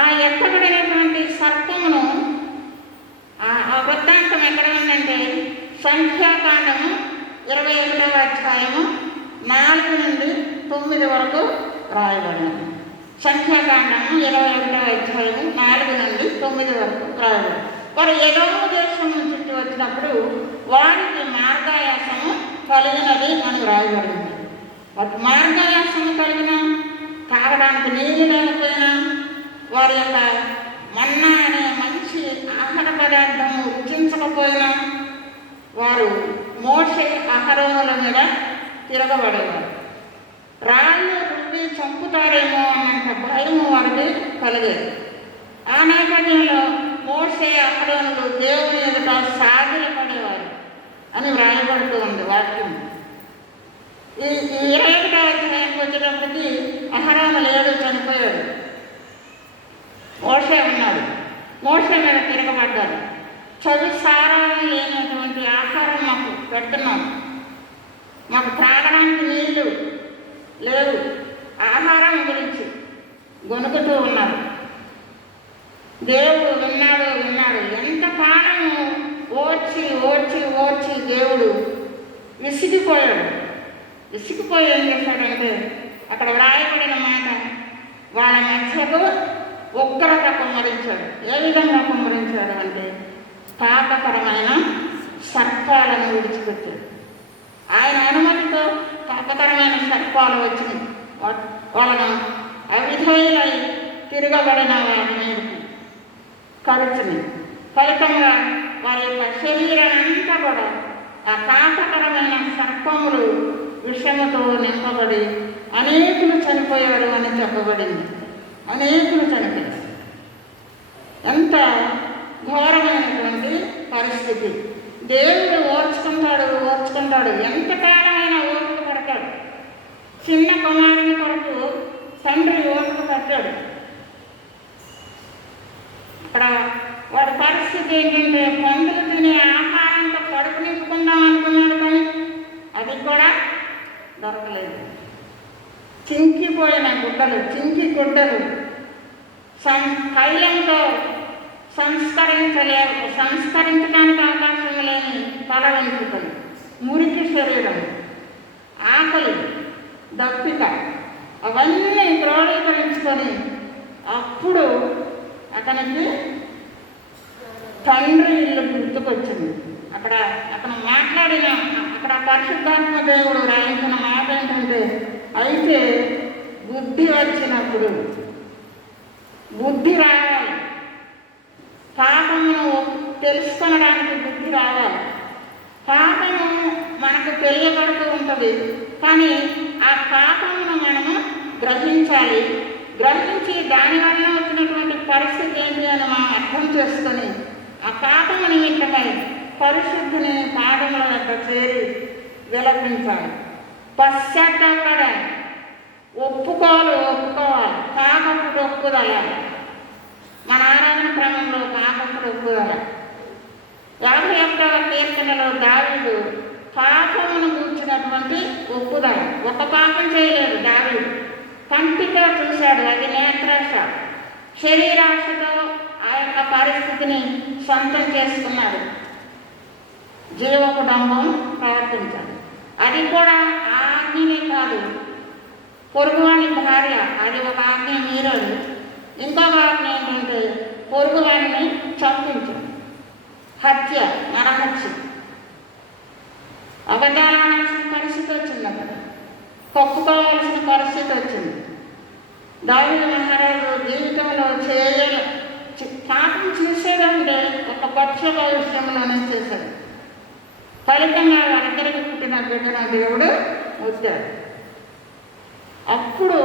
ఆ ఎత్తబడినటువంటి సర్పమును ఆ వృత్తాంతం ఎక్కడ ఉందంటే సంఖ్యాకాండము 21వ అధ్యాయము 4 నుండి 9 వరకు రాయబడింది. సంఖ్యాకాండము 21వ అధ్యాయము 4 నుండి 9 వరకు రాయబడింది. వారు ఎదోము దేశం చుట్టూ వచ్చినప్పుడు వారికి మార్గాయాసము కలిగినది అని రాయబడింది. వాటి మార్గవ్యాసం కలిగిన, తాగడానికి నీళ్ళు లేకపోయినా, వారి యొక్క మన్నా అనే మంచి ఆహార పదార్థము రుచించకపోయినా వారు మోషే అహరోనుల మీద తిరగబడేవారు. రాళ్ళు రువ్వి చంపుతారేమో అన్నంత భయం వారికి కలిగేది. ఆ నేపథ్యంలో మోషే అహరోనులు దేవుని ఎదుట సాగిల పడేవారు అని వ్రాయబడుతూ ఉంది వాక్యం. ఈ 21వ అధ్యాయానికి వచ్చేటప్పటికి అహరోను లేడు, చనిపోయాడు. మోషే ఉన్నాడు. మోషే మీద తిరగబడ్డారు. చవి సారాలు లేనటువంటి ఆహారం మాకు పెడుతున్నాం, మాకు తాగడానికి నీళ్లు లేవు, ఆహారం గురించి గొనుకుతూ ఉన్నారు. దేవుడు విన్నాడు. ఎంతకాలము ఓర్చి దేవుడు విసిగిపోయాడు. విసిగిపోయి ఏం చేశాడంటే, అక్కడ వ్రాయబడిన మాట, వాళ్ళ మధ్యకు ఉగ్రత కుమ్మరించాడు. ఏ విధంగా కుమ్మరించాడు అంటే, పాపకరమైన సర్పాలను విడిచిపెట్టాడు. ఆయన అనుమతితో పాపకరమైన సర్పాలు వచ్చినాయి. వాళ్ళను అవిధేయులై తిరగబడిన వారి మీదకి కరుచుని ఫలితంగా వారి యొక్క శరీరం అంతా కూడా ఆ పాపకరమైన సర్పములు విషముతో నింపబడి అనేకులు చనిపోయారు అని చెప్పబడింది. అనేకులు చనిపోయారు. ఎంత ఘోరమైనటువంటి పరిస్థితి. దేవుడు ఓర్చుకుంటాడు. ఎంతకాలమైనా ఓపిక పడతాడు. చిన్న కుమారుని కొరకు తండ్రి ఓపిక పట్టాడు. అక్కడ వాడి పరిస్థితి ఏంటంటే, పందులు తినే ఆహారంతో కడుపు నింపుకుందాం అనుకున్నాడు, కానీ అది కూడా దొరకలేదు. చింకిపోయిన గుడ్డలు, గుడ్డలు, తైలంతో సంస్కరించడానికి అవకాశం లేని తల వెంట్రుకలు, మురికి శరీరం, ఆకలి, దప్పిక, అవన్నీ క్రోడీకరించుకొని అప్పుడు అతనికి తండ్రి ఇల్లు గుర్తుకొచ్చింది. అతను మాట్లాడిన, అక్కడ పరిశుద్ధాత్మ దేవుడు రాయించిన మాట ఏంటంటే, అయితే బుద్ధి వచ్చినప్పుడు, బుద్ధి రావాలి, పాపమును తెలుసుకొనడానికి బుద్ధి రావాలి. పాపము మనకు తెలియబడుతూ ఉంటుంది, కానీ ఆ పాపమును మనము గ్రహించాలి. గ్రహించి దానివల్ల వచ్చినటువంటి పరిస్థితి ఏంటి అని మనం అర్థం చేసుకొని ఆ పాపము నిమిత్తమై పరిశుద్ధిని పాదముల వద్ద చేరి విలపించాలి, పశ్చాత్తాపడాలి, ఒప్పుకోవాలి. పాపముడు ఒప్పుదలాలి. మన ఆరాధన క్రమంలో పాపముడు ఒప్పుదల. 51వ కీర్తనలో దావీదు పాపమును కూర్చున్నటువంటి ఒప్పుదల. ఒక పాపం చేయలేదు దావీదు, కంటితో చూశాడు, అది నేత్రాశ. శరీరాశతో ఆ యొక్క పరిస్థితిని సొంతం చేసుకున్నాడు. జీవకుటుంబం ప్రవర్తించాడు. అది కూడా ఆజ్ఞనే కాదు, పొరుగువాని భార్య, అది ఒక ఆజ్ఞ మీరాడు. ఇంకొక ఆజ్ఞ ఏంటంటే పొరుగువాడిని చంపించాడు. హత్య, నరహత్య, అబద్ధాలాడాల్సిన పరిస్థితి వచ్చింది. అక్కడ కొప్పుకోవాల్సిన పరిస్థితి వచ్చింది. దావీదు మహారాజు జీవితంలో పాపం చేసేదంటే ఒక పక్షుల విషయంలోనే చేశాడు. ఫలితంగా వారిద్దరికి పుట్టిన బిడ్డన దేవుడు వచ్చాడు. అప్పుడు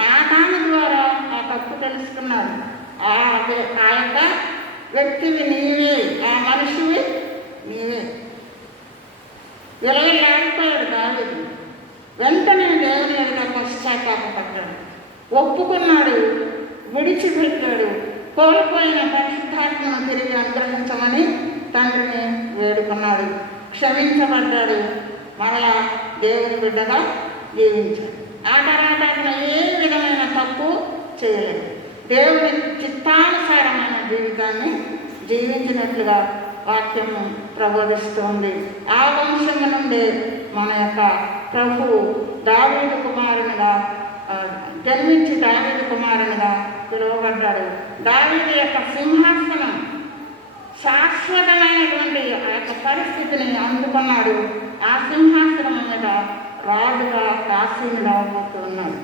నాతాను ద్వారా ఆ తప్పు తెలుసుకున్నాడు. ఆ యొక్క వ్యక్తివి నీవే, ఆ మనిషివి నీవే. విలవిల్లాడిపోయాడు దావీదు. వెంటనే దేవుని ఎదుట పశ్చాత్తాపడ్డాడు, ఒప్పుకున్నాడు, విడిచిపెట్టాడు. కోల్పోయిన పరిశుద్ధాత్మను తిరిగి అనుగ్రహించమని తండ్రిని వేడుకున్నాడు. క్షమించబడ్డాడు. మరలా దేవుని బిడ్డగా జీవించాడు. ఆ తర్వాత అతను ఏ విధమైన తప్పు చేయలేదు. దేవుని చిత్తానుసారమైన జీవితాన్ని జీవించినట్లుగా వాక్యము ప్రబోధిస్తుంది. ఆ వంశము నుండి మన యొక్క ప్రభువు దావీదు కుమారునిగా జన్మించి దావీదు కుమారునిగా పిలువబడ్డాడు. దావీదు యొక్క సింహాసనం శాశ్వతమైనటువంటి ఆ యొక్క పరిస్థితిని అందుకున్నాడు. ఆ సింహాసనం మీద రాజుగా ఆసీనుడవబోతున్నాడు.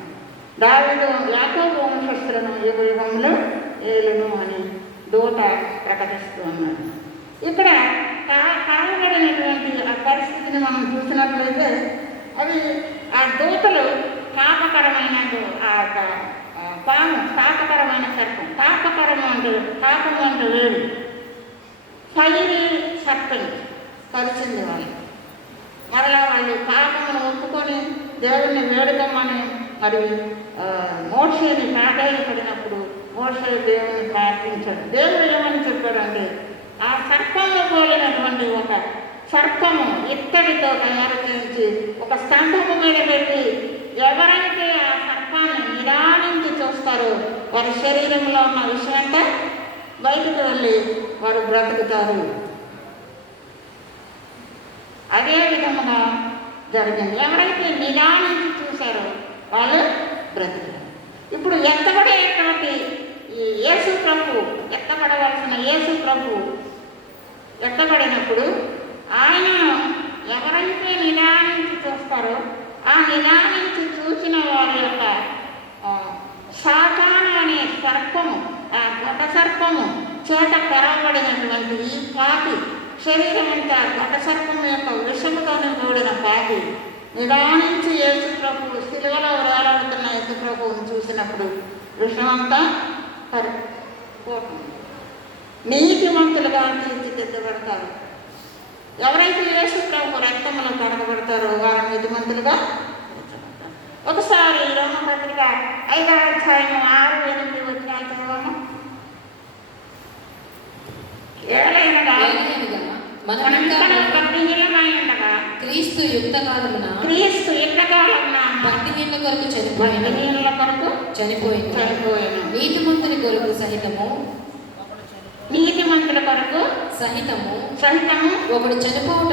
దావీదు యాకోబు వంశస్థులను యుగ యుగంలో ఏలును అని దూత ప్రకటిస్తూ ఉన్నాడు. ఇక్కడ కాలబడినటువంటి ఆ పరిస్థితిని మనం చూసినట్లయితే అవి ఆ దూతలు పాపకరమైన ఆ యొక్క పాము, పాపకరమైన సర్పం. పాపకరము అంటే పాపము అంటే వేరు. ఫైరీ సర్పం కలిసింది వాళ్ళు. మరలా వాళ్ళు పాపమును ఒప్పుకొని దేవుణ్ణి వేడుకోమని మరి మోషేని ప్రాధాన్యపడినప్పుడు మోషే దేవుని ప్రార్థించాడు. దేవుడు ఏమని చెప్పాడంటే, ఆ సర్పంలో పోలినటువంటి ఒక సర్పము ఇత్తడితో తయారు చేయించి ఒక స్తంభము మీద పెట్టి ఎవరైతే ఆ సర్పాన్ని నిదానించి చూస్తారో వారి శరీరంలో ఉన్న విషయంతా బయటకు వెళ్ళి వారు బ్రతుకుతారు. అదే విధముగా జరిగింది. ఎవరైతే నిదానించి చూశారో వాళ్ళు బ్రతుకుతారు. ఇప్పుడు ఎత్తబడేటువంటి ఈ యేసు ప్రభు, ఎత్తబడవలసిన యేసు ప్రభు ఎత్తబడినప్పుడు ఆయనను ఎవరైతే నిదానించి చూస్తారో ఆ నిదానించి చూసిన వారి యొక్క సాతాను అనే సర్పము, ఆ ఘట సర్పము చేత తెరవబడినటువంటి ఈ పాపి శరీరం అంతా ఘట సర్పము యొక్క విషముతోనే కూడిన పాపి నిదానించి యేసు ప్రభు శిలువలో వేలాడుతున్న యేసు ప్రభువును చూసినప్పుడు విషమంతా పోతుంది. నీతిమంతులుగా తీర్చిదిద్దబడతారు. ఎవరైతే యేసు ప్రభు రక్తంలో కడగబడతారో వారు నీతిమంతులుగా తీర్చబడతారు. ఒకసారి రోమపత్రిక 5వ అధ్యాయం 6-8 వచనాలు చదవము. ఏలైనగా క్రీస్తు యుక్తకాలమున భక్తిహీనుల కొరకు చనిపోయిన నీతిమంతుని కొరకు సహితము ఒకడు చనిపోవట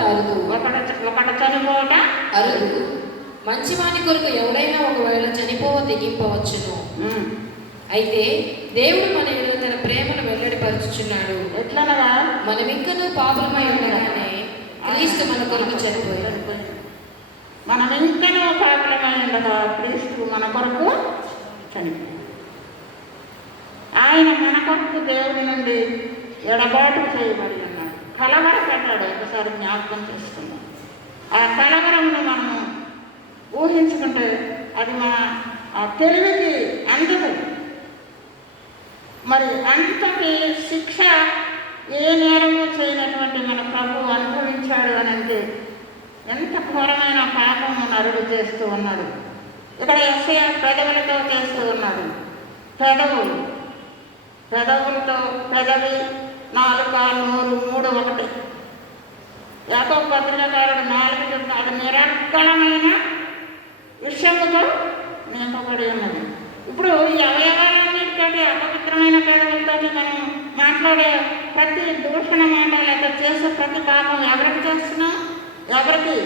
అరుదు. మంచివాని కొరకు ఎవడైనా ఒకవేళ చనిపోవ తెగింపవచ్చును. అయితే దేవుడు మన ఎదురు తన ప్రేమను వెల్లడిపరుచుచున్నాడు. ఎట్లనగా మనమింకనూ పాపమై ఉండగానే క్రీస్తు మన కొరకు చనిపోయాడు. మనం ఇంకనూ పాపలమై ఉండగా క్రీస్తు మన కొరకు చనిపోయాడు. ఆయన మన కొరకు దేవుని నుండి ఎడబాటు చేయబడి ఉన్నాడు. కలవరపడ్డాడు. ఒకసారి జ్ఞాపకం చేసుకున్నాం. ఆ కలవరమును మనము ఊహించుకుంటే అది మన తెలివికి అందదు. మరి అంతటి శిక్ష ఏ నేరము చేయనటువంటి మన ప్రభు అనుభవించాడు అని అంటే ఎంత ఘోరమైన పాపము నరుడు చేస్తూ ఉన్నాడు. ఇక్కడ యెషయా పెదవులతో చేస్తూ ఉన్నాడు. పెదవులతో పెదవి, నాలుక, నోరు 3 ఒకటి. యాకోబు పత్రికారుడు 4 చెప్తాడు. నిరర్గళమైన విషయముతో నింపబడి ఉన్నది. ఇప్పుడు ఈ అవయవాలన్నిటికంటే అపవిత్రమైన పెదవులతో మనం మాట్లాడే ప్రతి దూషణ మాట లేక చేసే ప్రతి పాపం ఎవరికి చేస్తున్నాం? ఎవరికి?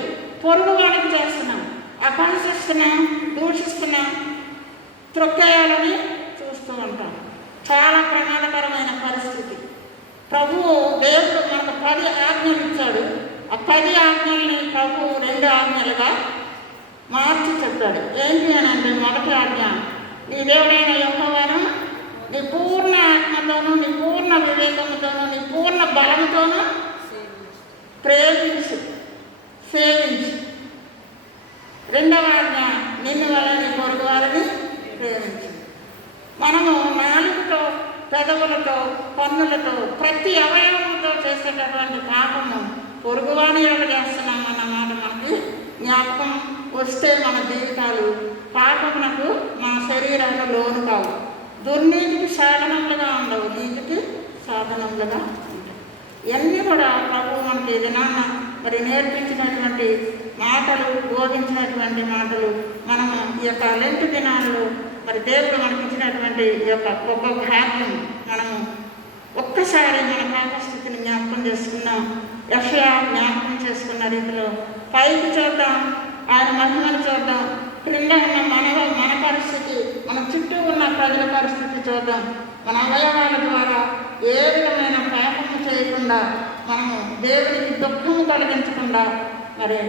పొరుగు వాడికి చేస్తున్నాం, అపహసిస్తున్నాం, దూషిస్తున్నాం, త్రొక్కేయాలని చూస్తూ ఉంటాం. చాలా ప్రమాదకరమైన పరిస్థితి. ప్రభువు దేవుడు మనకు 10 ఆజ్ఞలు ఇచ్చాడు. ఆ 10 ఆజ్ఞల్ని ప్రభువు 2 ఆజ్ఞలుగా మార్చి చెప్పాడు. ఏంటి అని అంటే, మొదటి ఆజ్ఞ, నీ దేవుడైన యెహోవాను నీ పూర్ణ ఆత్మతోనూ, నీ పూర్ణ వివేకముతోనూ, నీ పూర్ణ బలముతోనూ సేవించు. రెండవ ఆజ్ఞ, నిన్ను వల్ల నీ పొరుగు వారిని ప్రేమించు. మనము నాలుగుతో, పెదవులతో, పన్నులతో, ప్రతి అవయవంతో చేసేటటువంటి పాపము పొరుగువాని ఎవరు చేస్తున్నామన్న మాట మనకి జ్ఞాపకం వస్తే మన జీవితాలు పాపమునకు మన శరీరాలు లోను కావు. దుర్నీతికి సాధనములుగా ఉండవు, నీతికి సాధనములుగా ఉంటాయి. ఇవన్నీ కూడా ప్రభువు మనకి దినాన్న మరి నేర్పించినటువంటి మాటలు, బోధించినటువంటి మాటలు. మనము ఈ యొక్క లెంట్ దినాల్లో మరి దేవుడు మనకి ఇచ్చినటువంటి ఈ యొక్క గొప్ప భాగ్యం మనము ఒక్కసారి మన పాపస్థితిని జ్ఞాపకం చేసుకున్నాం. యెషయా జ్ఞాపకం చేసుకున్న రీతిలో పైకి చూద్దాం, ఆయన మహిమను చూద్దాం. క్రింద ఉన్న మన పరిస్థితి, మన చుట్టూ ఉన్న ప్రజల పరిస్థితి చూద్దాం. మన అవయవాల ద్వారా ఏ విధమైన పాపము చేయకుండా, మనము దేవునికి దుఃఖము కలిగించకుండా మరి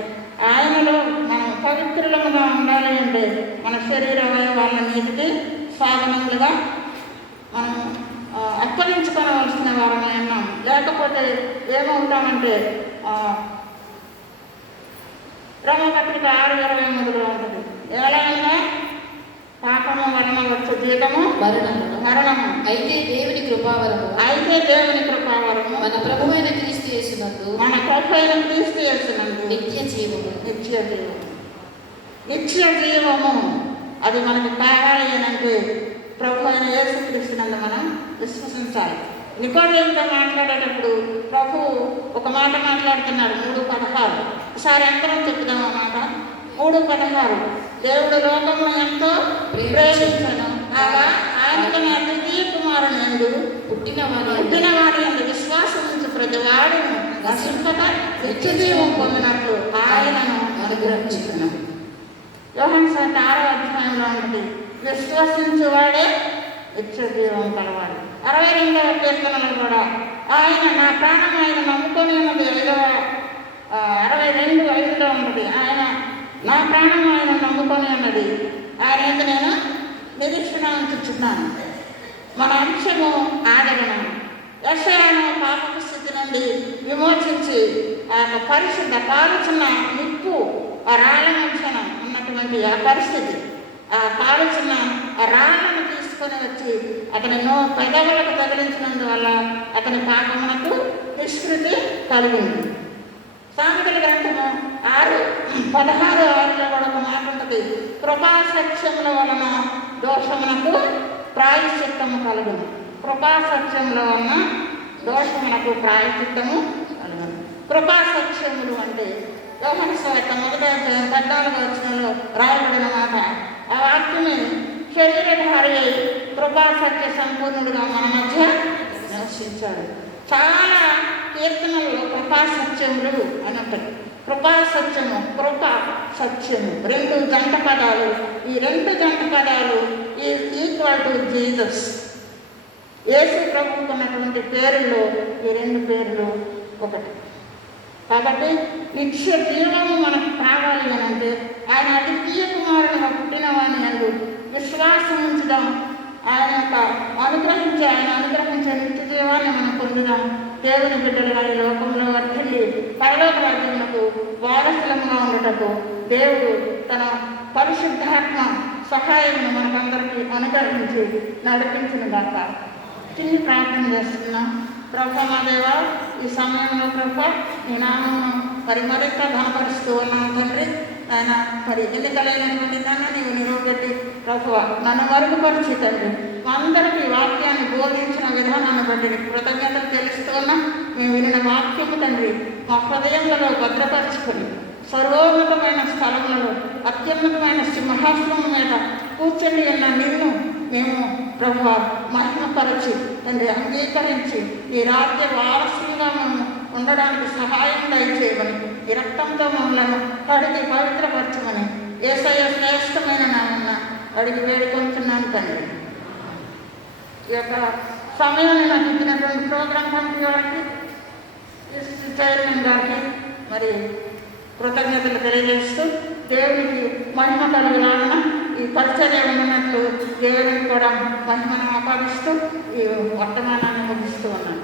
ఆయనలో మనం పవిత్రులముగా ఉండాలి అంటే మన శరీర అవయవాల నీతికి సాధనములుగా మనం అప్పగించుకోవలసిన వారమే ఉన్నాం. లేకపోతే ఏమవుతామంటే రోమపత్రిక 6:23 ఉంటుంది. ఎలా అయినా పాపము వలన వచ్చే జీతము మరణము. అయితే దేవుని కృపావరము మన ప్రభువైన క్రీస్తు యేసునందు నిత్య జీవము అది మనకు కావాలి అని అంటే ప్రభు అయిన యేసుక్రీస్తునందు మనం విశ్వసించాలి. నికోదేముతో మాట్లాడేటప్పుడు ప్రభు ఒక మాట మాట్లాడుతున్నాడు 3:16. ఒకసారి అందరం చెప్దాం ఆ మాట. 3:16 దేవుడు లోకంలో ఎంతో ప్రేమించను అలా ఆయనకు నా ద్వితీయ కుమారుని యందు పుట్టినవాడి యందు విశ్వాసం నుంచి ప్రతి వాడును నశింపక నిత్య జీవం పొందినట్లు ఆయనను అనుగ్రహించుకున్నాను. యోహాను సువార్త 6వ ఉంటుంది, విశ్వసించువాడే నిత్య జీవం కలవాడు. 62వ కీర్తనలో కూడా ఆయన నా ప్రాణం ఆయన నమ్ముకొని ఉన్నది 62:5లో ఉంటుంది. ఆయన నా ప్రాణం ఆయన నమ్ముకొని ఉన్నది, ఆయన ఎంత నేను నిరీక్షణ ఉంచుతున్నాను. మన అంశము ఆదరణ. యెషయాను పాపపు స్థితి నుండి విమోచించి ఆ యొక్క పరిశుద్ధ కాలుచున్న నిప్పు ఆ రాళ్ళ మధ్యన ఉన్నటువంటి ఆ పరిస్థితి, ఆ కాలుచున్న ఆ రాళ్ళను తీసుకొని వచ్చి అతని పెదవులకు తగిలించినందువల్ల అతని పాపమునకు నిష్కృతి కలిగింది. సామెతల గ్రంథము 6:16 కూడా ఒక మాట ఉంటుంది, కృపాసత్యముల వలన దోషమునకు ప్రాయశ్చిత్తము కలుగును. కృపాసత్యముల వలన దోషమునకు ప్రాయశ్చిత్తము కలుగును. కృపాసత్యములు అంటే యోహాను సువార్త 1:14 రాయబడిన మాట. ఆ వాక్యమే శరీరధారి అయి కృపాసత్య సంపూర్ణుడుగా మన మధ్య నివసించాడు. చాలా కీర్తనల్లో కృపాసత్యములు అని ఉంటుంది. కృపాసత్యము, కృపా సత్యము 2 జంట పదాలు. ఈ 2 జంట పదాలు ఈక్వల్ టు జీసస్. యేసు ప్రభువుకు ఉన్నటువంటి పేరుల్లో ఈ 2 పేర్లు ఒకటి. కాబట్టి నిత్య జీవము మనకు కావాలి అని అంటే ఆయన ద్వితీయ కుమారుడుగా పుట్టినవాని యందు విశ్వాసం ఉంచుదాం. ఆయన అనుగ్రహించే నిత్య జీవాన్ని మనం పొందుదాం. దేవుని బిడ్డలుగా ఈ లోకంలో వర్ధిల్లి పరలోక రాజ్యమునకు వారసులముగా ఉండటకు దేవుడు తన పరిశుద్ధాత్మ సహాయమును మనకందరికీ అనుగ్రహించి నడిపించిన గాక. చిన్ని ప్రార్థన చేస్తున్నాం. ప్రభు మా దేవా, ఈ సమయంలో ప్రభు ఈ నామమును మరింత ఘనపరుస్తూ ఉన్నాను తండ్రి. ఆయన ఎన్నికలైనటువంటి నన్ను నీవు నిలవబెట్టి ప్రభువ నన్ను మరుగుపరిచి తండ్రి అందరికీ వాక్యాన్ని బోధించిన విధానాన్ని బట్టి కృతజ్ఞతలు తెలుస్తూ ఉన్నాం. మేము వినిన వాక్యము తండ్రి మా హృదయంలో భద్రపరుచుకొని సర్వోన్నతమైన స్థలములలో అత్యున్నతమైన సింహాసనం మీద కూర్చొని ఉన్న నిన్ను మేము ప్రభువ మహిమపరచి తండ్రి అంగీకరించి ఈ రాజ్య వారసులుగా మేము ఉండడానికి సహాయం దయచేయమని, ఈ రక్తంతో మమ్మల్ని కడిగి పవిత్రపరచమని యేసయ్య శ్రేష్టమైన నామమున అడిగి వేడుకొంటున్నాను తండ్రి. ఈ యొక్క సమయాన్ని నాకు ఇచ్చినటువంటి ప్రోగ్రాం కమిటీ వారికి, చైర్మన్ గారికి మరి కృతజ్ఞతలు తెలియజేస్తూ దేవునికి మహిమ కలుగులాగా ఈ పరిచర్య ఉన్నట్లు దేవునికి కూడా మహిమను ఆపాదిస్తూ ఈ వర్తమానాన్ని ముగిస్తూ ఉన్నాను.